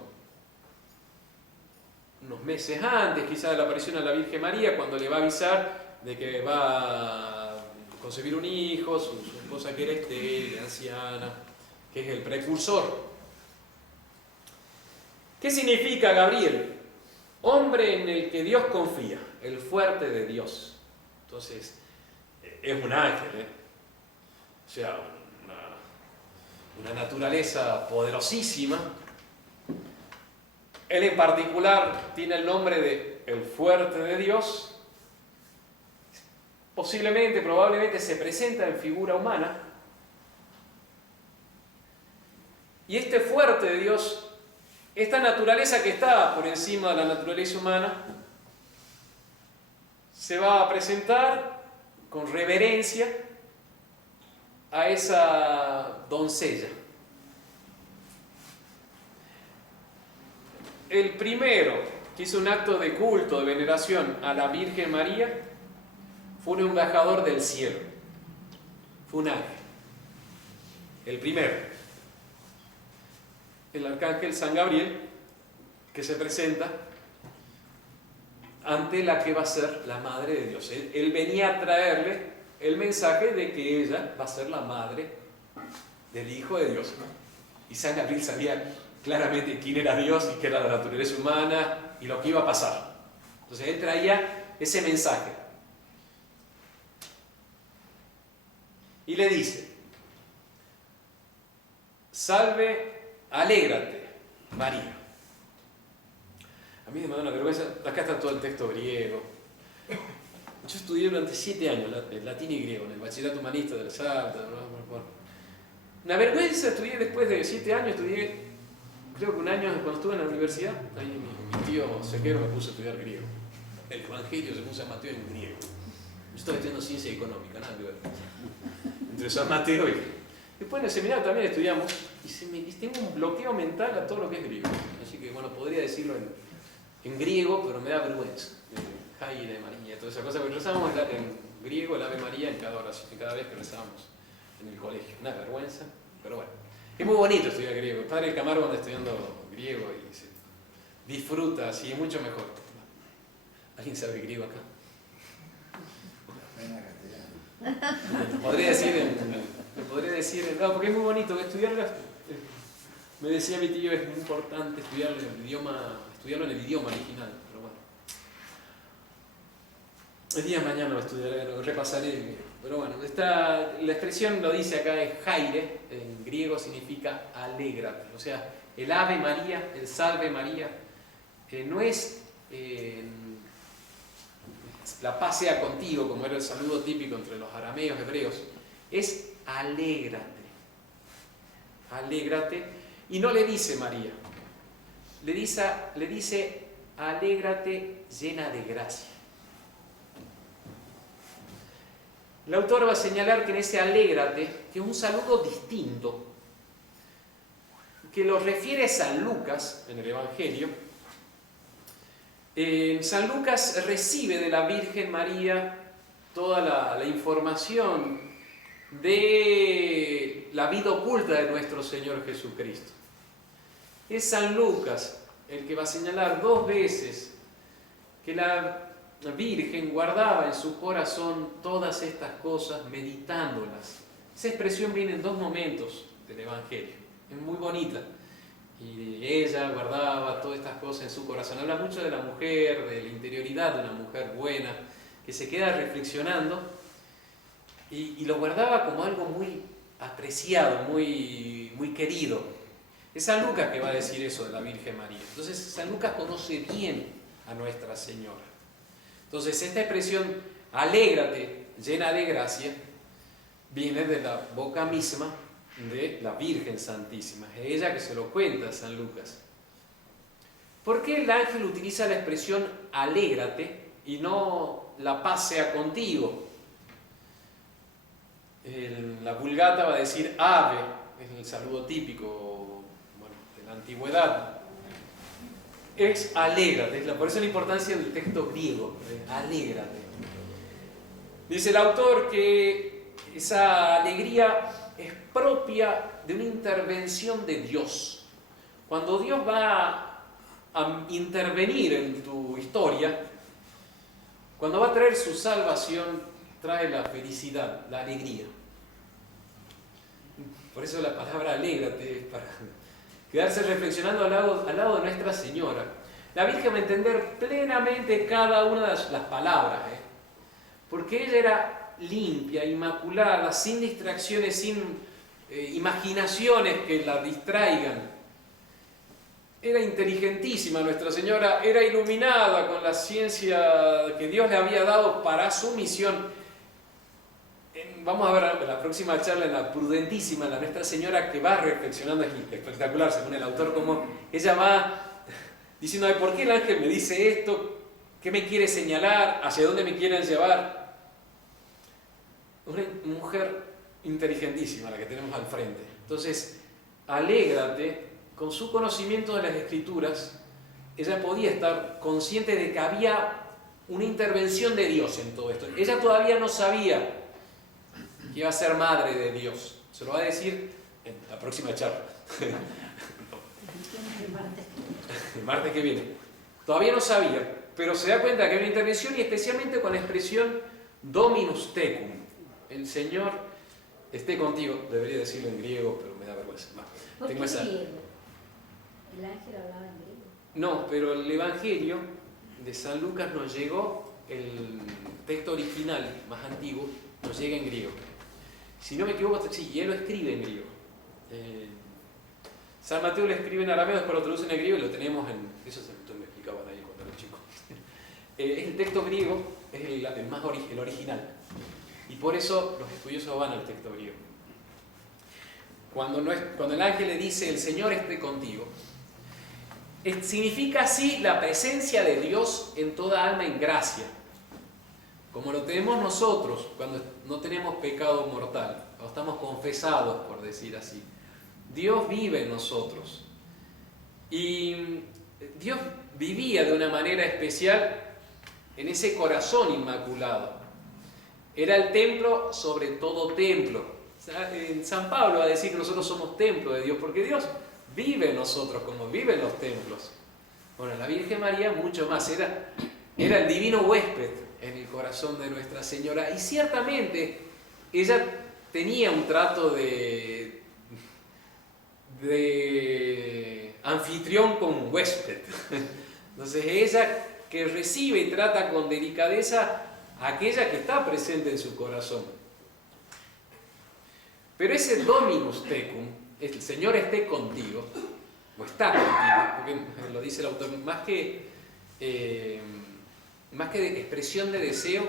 Unos meses antes, quizás de la aparición a la Virgen María, cuando le va a avisar de que va a concebir un hijo, su esposa que era estéril, anciana, que es el precursor. ¿Qué significa Gabriel? Hombre en el que Dios confía, el fuerte de Dios. Entonces, es un ángel, o sea, una naturaleza poderosísima. Él en particular tiene el nombre de el fuerte de Dios. Posiblemente, probablemente se presenta en figura humana. Y este fuerte de Dios, esta naturaleza que está por encima de la naturaleza humana, se va a presentar con reverencia a esa doncella. El primero que hizo un acto de culto, de veneración a la Virgen María, fue un embajador del cielo. Fue un ángel. El primero. El arcángel San Gabriel, que se presenta ante la que va a ser la madre de Dios. Él venía a traerle el mensaje de que ella va a ser la madre del Hijo de Dios. Y San Gabriel sabía claramente quién era Dios y qué era la naturaleza humana y lo que iba a pasar. Entonces él traía ese mensaje. Y le dice: salve, alégrate, María. A mí me da una vergüenza. Acá está todo el texto griego. Yo estudié durante 7 años latín y griego en el bachillerato humanista de la Salta. Una vergüenza. Estudié después de 7 años, creo que un año cuando estuve en la universidad. Ahí mi tío Sequero me puso a estudiar griego. El Evangelio se puso a Mateo en griego. Yo estaba estudiando ciencia económica, nada que ver. Entre San Mateo y... Después en el seminario también estudiamos y tengo un bloqueo mental a todo lo que es griego. Así que bueno, podría decirlo en griego, pero me da vergüenza. Jaire, María, toda esa cosa. Porque rezábamos en griego el Ave María en cada oración, cada vez que rezábamos en el colegio. Una vergüenza, pero bueno. Es muy bonito estudiar griego. El padre Camargo anda estudiando griego y se disfruta así, es mucho mejor. ¿Alguien sabe griego acá? Podría decir, no, porque es muy bonito estudiarlo. Me decía mi tío, es muy importante estudiarlo en el idioma original, pero bueno. El día de mañana lo estudiaré, lo repasaré, pero bueno, la expresión lo dice acá, es Jaire, en griego significa alégrate, o sea, el Ave María, el Salve María, no es la paz sea contigo, como era el saludo típico entre los arameos hebreos, es alégrate, alégrate, y no le dice María, le dice alégrate llena de gracia. el autor va a señalar que en ese alégrate, que es un saludo distinto, que lo refiere San Lucas en el Evangelio. San Lucas recibe de la Virgen María toda la información de la vida oculta de nuestro Señor Jesucristo. Es San Lucas el que va a señalar 2 veces que la Virgen guardaba en su corazón todas estas cosas, meditándolas. Esa expresión viene en 2 momentos del Evangelio, es muy bonita. Y ella guardaba todas estas cosas en su corazón. Habla mucho de la mujer, de la interioridad de una mujer buena, que se queda reflexionando y lo guardaba como algo muy apreciado, muy, muy querido. Es San Lucas que va a decir eso de la Virgen María. Entonces San Lucas conoce bien a Nuestra Señora. Entonces esta expresión, alégrate, llena de gracia, viene de la boca misma de la Virgen Santísima. Es ella que se lo cuenta a San Lucas. ¿Por qué el ángel utiliza la expresión alégrate y no la paz sea contigo? La Vulgata va a decir ave, es el saludo típico, bueno, de la antigüedad. Es alégrate, por eso la importancia del texto griego, alégrate. Dice el autor que esa alegría es propia de una intervención de Dios. Cuando Dios va a intervenir en tu historia, cuando va a traer su salvación, trae la felicidad, la alegría. Por eso la palabra alégrate es para quedarse reflexionando al lado de Nuestra Señora. La Virgen va a entender plenamente cada una de las palabras, porque ella era limpia, inmaculada, sin distracciones, sin imaginaciones que la distraigan. Era inteligentísima Nuestra Señora, era iluminada con la ciencia que Dios le había dado para su misión. Vamos a ver la próxima charla en la prudentísima, la Nuestra Señora, que va reflexionando, es espectacular según el autor, como ella va diciendo, ¿por qué el ángel me dice esto? ¿Qué me quiere señalar? ¿Hacia dónde me quieren llevar? Una mujer inteligentísima la que tenemos al frente. Entonces, alégrate, con su conocimiento de las Escrituras, ella podía estar consciente de que había una intervención de Dios en todo esto. Ella todavía no sabía que iba a ser madre de Dios. Se lo va a decir en la próxima charla. El martes que viene. Todavía no sabía, pero se da cuenta que hay una intervención, y especialmente con la expresión Dominus tecum. El Señor esté contigo. Debería decirlo en griego, pero me da vergüenza. ¿Por qué Tengo esa... griego? ¿El ángel hablaba en griego? No, pero el Evangelio de San Lucas nos llegó, el texto original más antiguo, nos llega en griego. Si no me equivoco, sí, y él lo escribe en griego. San Mateo lo escribe en arameo, después lo traduce en griego y lo tenemos en... Eso me explicaban ahí cuando era chico. El texto griego es el original. Y por eso los estudiosos van al texto griego. Cuando el ángel le dice, el Señor esté contigo, significa así la presencia de Dios en toda alma en gracia. Como lo tenemos nosotros cuando no tenemos pecado mortal, o estamos confesados, por decir así. Dios vive en nosotros. Y Dios vivía de una manera especial en ese corazón inmaculado. Era el templo sobre todo templo. San Pablo va a decir que nosotros somos templo de Dios, porque Dios vive en nosotros como viven los templos. Bueno, la Virgen María mucho más, era el divino huésped en el corazón de Nuestra Señora, y ciertamente ella tenía un trato de anfitrión con huésped. Entonces ella que recibe y trata con delicadeza a aquella que está presente en su corazón. Pero ese Dominus tecum, el Señor esté contigo, o está contigo, porque lo dice el autor, más que de expresión de deseo,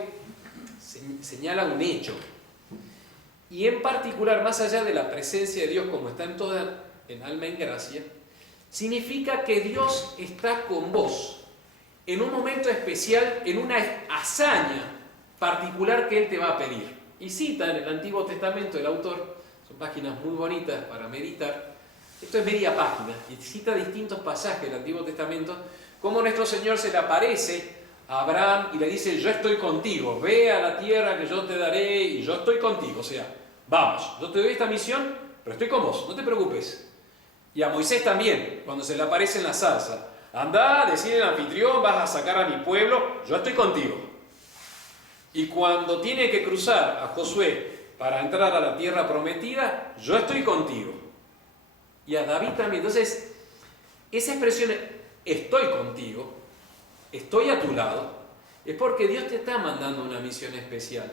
señala un hecho. Y en particular, más allá de la presencia de Dios como está en alma en gracia, significa que Dios está con vos en un momento especial, en una hazaña particular que Él te va a pedir. y cita en el Antiguo Testamento el autor, son páginas muy bonitas para meditar, esto es media página, y cita distintos pasajes del Antiguo Testamento, como nuestro Señor se le aparece a Abraham y le dice: yo estoy contigo, ve a la tierra que yo te daré y yo estoy contigo, o sea, vamos, yo te doy esta misión, pero estoy con vos, no te preocupes. Y a Moisés también, cuando se le aparece en la zarza: anda, decide al anfitrión, vas a sacar a mi pueblo, yo estoy contigo. Y cuando tiene que cruzar a Josué para entrar a la tierra prometida, yo estoy contigo. Y a David también. Entonces, esa expresión, estoy contigo, estoy a tu lado, es porque Dios te está mandando una misión especial.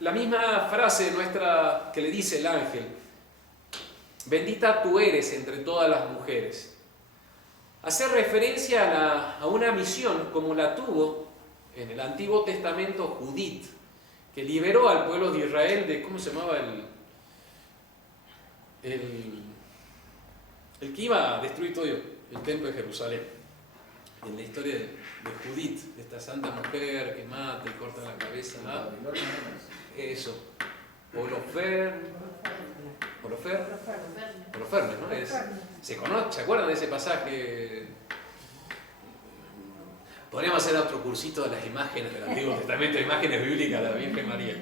La misma frase nuestra que le dice el ángel: bendita tú eres entre todas las mujeres, hace referencia a una misión como la tuvo en el Antiguo Testamento Judith, que liberó al pueblo de Israel de, ¿cómo se llamaba? El que iba a destruir todo el templo de Jerusalén. En la historia de Judith, de esta santa mujer que mata y corta la cabeza a... Eso. Holofernes, ¿no? ¿Se acuerdan de ese pasaje? Podríamos hacer otro cursito de las imágenes del Antiguo Testamento, imágenes bíblicas de la Virgen María.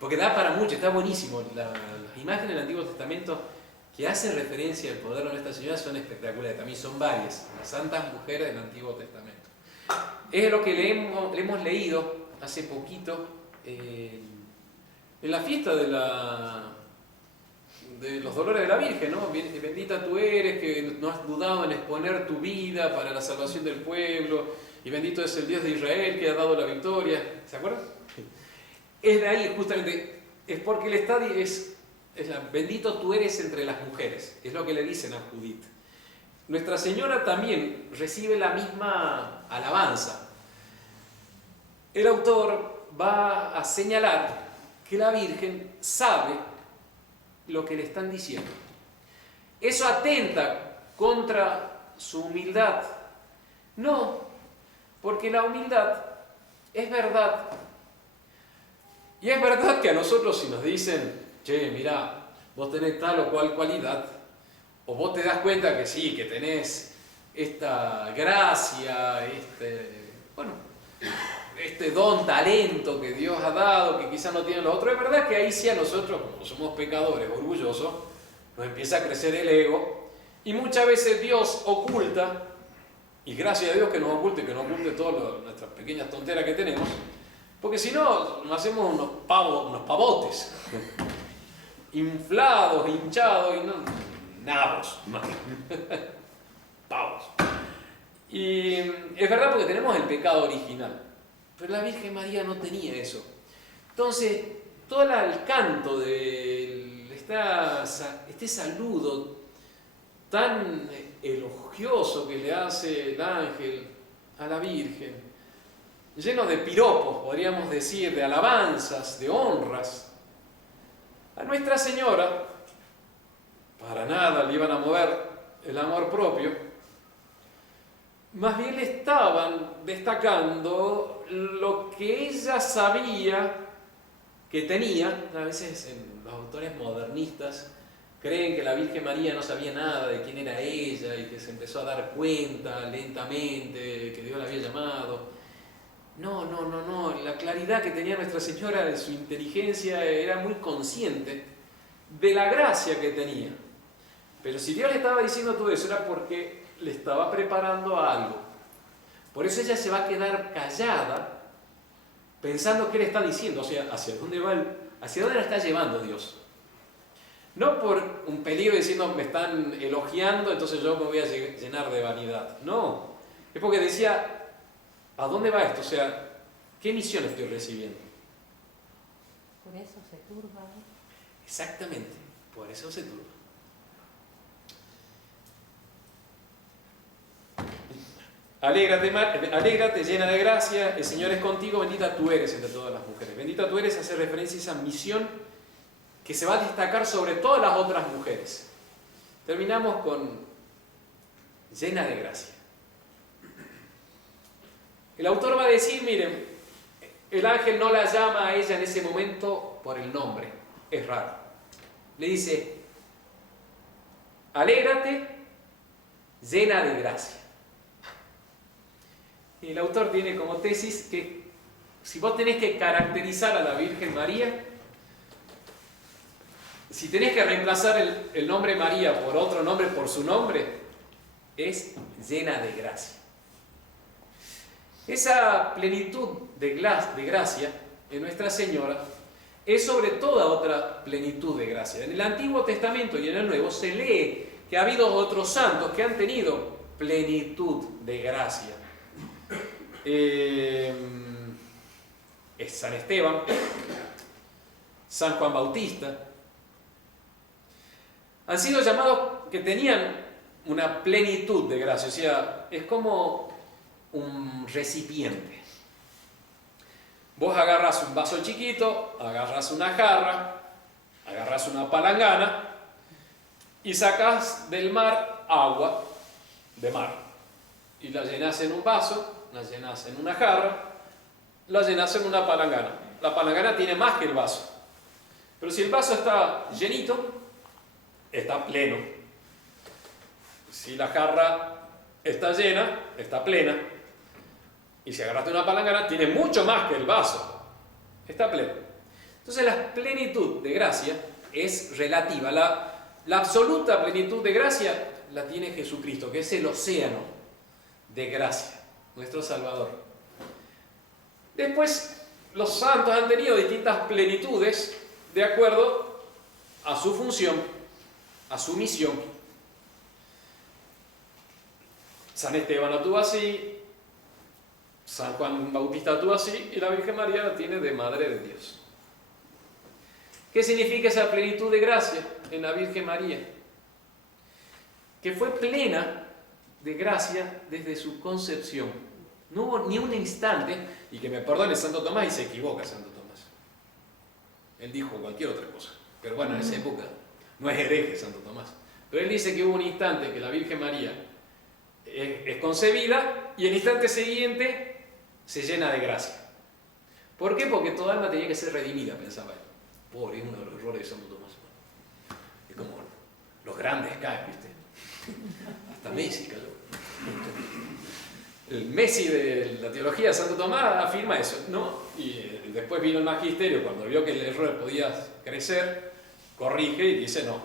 Porque da para mucho, está buenísimo. Las imágenes del Antiguo Testamento que hacen referencia al poder de Nuestra Señora son espectaculares. También son varias, las santas mujeres del Antiguo Testamento. Es lo que le hemos leído hace poquito en la fiesta de los dolores de la Virgen, ¿no? Bendita tú eres, que no has dudado en exponer tu vida para la salvación del pueblo, y bendito es el Dios de Israel que ha dado la victoria. ¿Se acuerdan? Es de ahí justamente, es porque el estadio bendito tú eres entre las mujeres, es lo que le dicen a Judith. Nuestra Señora también recibe la misma alabanza. El autor va a señalar que la Virgen sabe lo que le están diciendo. ¿Eso atenta contra su humildad? No, porque la humildad es verdad. Y es verdad que a nosotros, si nos dicen: che, mirá, vos tenés tal o cual cualidad, o vos te das cuenta que sí, que tenés esta gracia, este don, talento que Dios ha dado, que quizás no tienen los otros, es verdad que ahí sí a nosotros, como somos pecadores, orgullosos, nos empieza a crecer el ego, y muchas veces Dios oculta, y gracias a Dios que nos oculte, todas nuestras pequeñas tonteras que tenemos, porque si no, nos hacemos unos pavotes, inflados, hinchados, y no, nabos, pavos. Y es verdad, porque tenemos el pecado original, pero la Virgen María no tenía eso. Entonces, todo el canto de este saludo tan elogioso que le hace el ángel a la Virgen, lleno de piropos, podríamos decir, de alabanzas, de honras, a Nuestra Señora para nada le iban a mover el amor propio, más bien le estaban destacando lo que ella sabía que tenía. A veces los autores modernistas creen que la Virgen María no sabía nada de quién era ella y que se empezó a dar cuenta lentamente que Dios la había llamado. No, la claridad que tenía Nuestra Señora de su inteligencia, era muy consciente de la gracia que tenía. Pero si Dios le estaba diciendo todo eso, era porque le estaba preparando algo. Por eso ella se va a quedar callada, pensando qué le está diciendo, o sea, hacia dónde la está llevando Dios. No por un peligro diciendo me están elogiando, entonces yo me voy a llenar de vanidad. No, es porque decía, ¿a dónde va esto? O sea, ¿qué misión estoy recibiendo? Por eso se turba. Exactamente, por eso se turba. Alégrate, llena de gracia, el Señor es contigo, bendita tú eres entre todas las mujeres. Bendita tú eres hace referencia a esa misión que se va a destacar sobre todas las otras mujeres. Terminamos con llena de gracia. El autor va a decir, miren, el ángel no la llama a ella en ese momento por el nombre. Es raro. Le dice, alégrate, llena de gracia. Y el autor tiene como tesis que si vos tenés que caracterizar a la Virgen María, si tenés que reemplazar el nombre María por otro nombre, por su nombre, es llena de gracia. Esa plenitud de gracia en Nuestra Señora es sobre toda otra plenitud de gracia. En el Antiguo Testamento y en el Nuevo se lee que ha habido otros santos que han tenido plenitud de gracia. Es San Esteban, San Juan Bautista, han sido llamados que tenían una plenitud de gracia, o sea, es como un recipiente. Vos agarras un vaso chiquito, agarras una jarra, agarras una palangana y sacás del mar agua de mar y la llenás en un vaso, la llenás en una jarra, la llenás en una palangana. La palangana tiene más que el vaso, pero si el vaso está llenito, está pleno. Si la jarra está llena, está plena. Y si agarraste una palangana, tiene mucho más que el vaso. Está pleno. Entonces la plenitud de gracia es relativa. La absoluta plenitud de gracia la tiene Jesucristo, que es el océano de gracia, nuestro Salvador. Después, los santos han tenido distintas plenitudes de acuerdo a su función, a su misión. San Esteban la tuvo así, San Juan Bautista la tuvo así, y la Virgen María la tiene de Madre de Dios. ¿Qué significa esa plenitud de gracia en la Virgen María? Que fue plena de gracia desde su concepción. No hubo ni un instante, y que me perdone Santo Tomás, y se equivoca Santo Tomás. Él dijo cualquier otra cosa, pero bueno, en esa época no es hereje Santo Tomás. Pero él dice que hubo un instante que la Virgen María es concebida y el instante siguiente se llena de gracia. ¿Por qué? Porque toda alma tenía que ser redimida, pensaba él. Pobre, es uno de los errores de Santo Tomás. Es como los grandes caen, ¿viste? Hasta Messi cayó. El Messi de la teología de Santo Tomás afirma eso, ¿no? Y después vino el magisterio, cuando vio que el error podía crecer, corrige y dice no,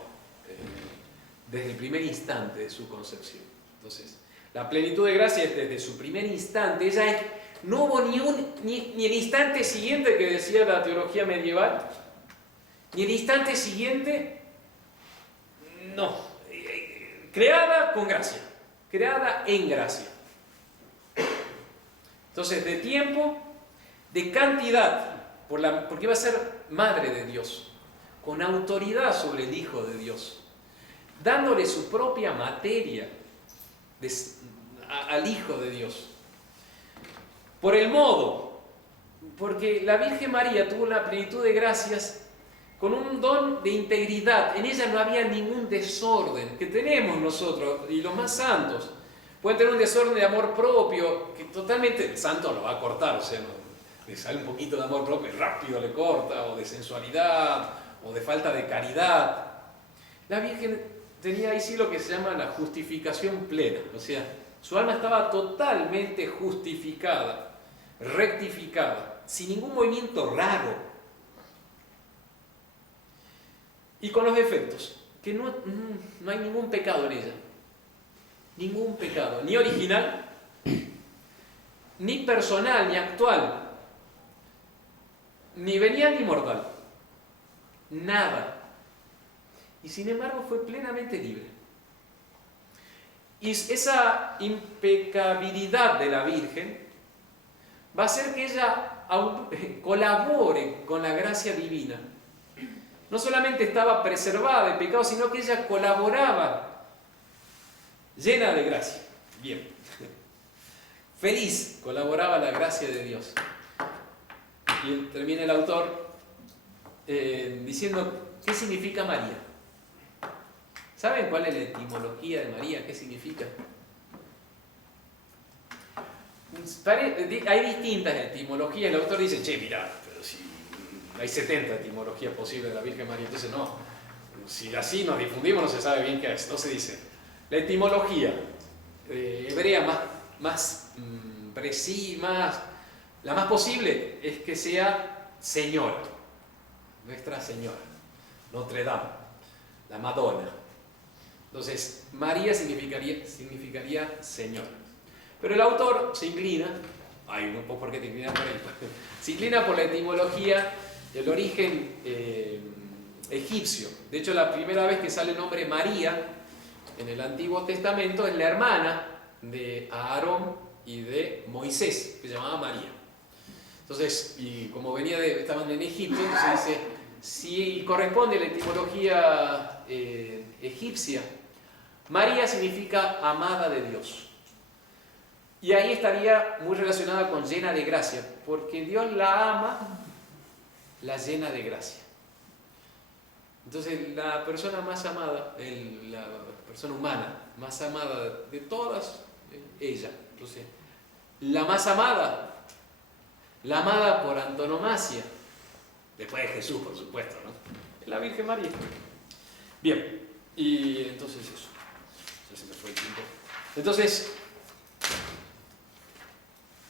desde el primer instante de su concepción. Entonces, la plenitud de gracia es desde su primer instante. Ella es, no hubo ni el instante siguiente que decía la teología medieval, ni el instante siguiente, no, creada con gracia, creada en gracia. Entonces, de tiempo, de cantidad, porque iba a ser Madre de Dios, con autoridad sobre el Hijo de Dios, dándole su propia materia al Hijo de Dios. Por el modo, porque la Virgen María tuvo la plenitud de gracias con un don de integridad. En ella no había ningún desorden que tenemos nosotros y los más santos. Pueden tener un desorden de amor propio que totalmente el santo lo va a cortar, o sea, le sale un poquito de amor propio y rápido le corta, o de sensualidad, o de falta de caridad. La Virgen tenía ahí sí lo que se llama la justificación plena, o sea, su alma estaba totalmente justificada, rectificada, sin ningún movimiento raro. Y con los defectos, que no hay ningún pecado en ella. Ningún pecado, ni original, ni personal, ni actual, ni venial ni mortal. Nada. Y sin embargo fue plenamente libre. Y esa impecabilidad de la Virgen va a hacer que ella colabore con la gracia divina. No solamente estaba preservada de pecado, sino que ella colaboraba, llena de gracia. Bien. Feliz colaboraba la gracia de Dios. Y termina el autor diciendo, ¿qué significa María? ¿Saben cuál es la etimología de María? ¿Qué significa? hay distintas etimologías. El autor dice, che, mira, pero si hay 70 etimologías posibles de la Virgen María, entonces no. Si así nos difundimos no se sabe bien qué es. Entonces dice, la etimología hebrea más precisa, la más posible es que sea Señora, Nuestra Señora, Notre Dame, la Madonna. Entonces, María significaría Señora. Pero el autor se inclina, un poco por qué te inclinas por ahí, se inclina por la etimología, el origen egipcio. De hecho, la primera vez que sale el nombre María en el Antiguo Testamento es la hermana de Aarón y de Moisés, que se llamaba María. Entonces, y como estaban en Egipto, entonces dice, si corresponde a la etimología egipcia, María significa amada de Dios. Y ahí estaría muy relacionada con llena de gracia, porque Dios la ama, la llena de gracia. Entonces, la persona más amada, la persona humana más amada de todas, ella. Entonces, la más amada, la amada por antonomasia, después de Jesús, por supuesto, ¿no? Es la Virgen María. Bien, y entonces eso. Ya se me fue el tiempo. Entonces,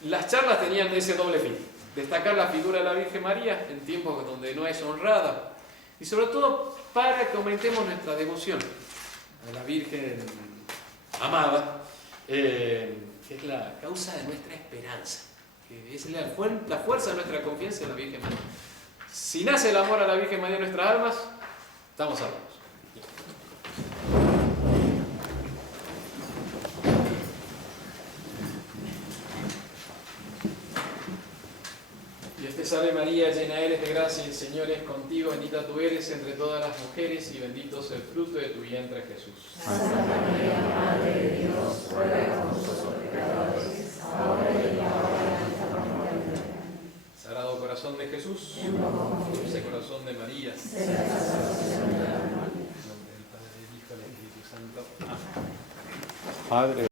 las charlas tenían ese doble fin: destacar la figura de la Virgen María en tiempos donde no es honrada, y sobre todo para que aumentemos nuestra devoción a la Virgen amada, que es la causa de nuestra esperanza, que es la fuerza de nuestra confianza en la Virgen María. Si nace el amor a la Virgen María en nuestras almas, estamos salvos. Dios te salve María, llena eres de gracia, el Señor es contigo, bendita tú eres entre todas las mujeres y bendito es el fruto de tu vientre Jesús. Santa María, Madre de Dios, ruega por nosotros pecadores, ahora y en la hora de nuestra muerte. Sagrado corazón de Jesús, dulce corazón de María, En nombre del Padre, del Hijo y del Espíritu Santo. Amén. Padre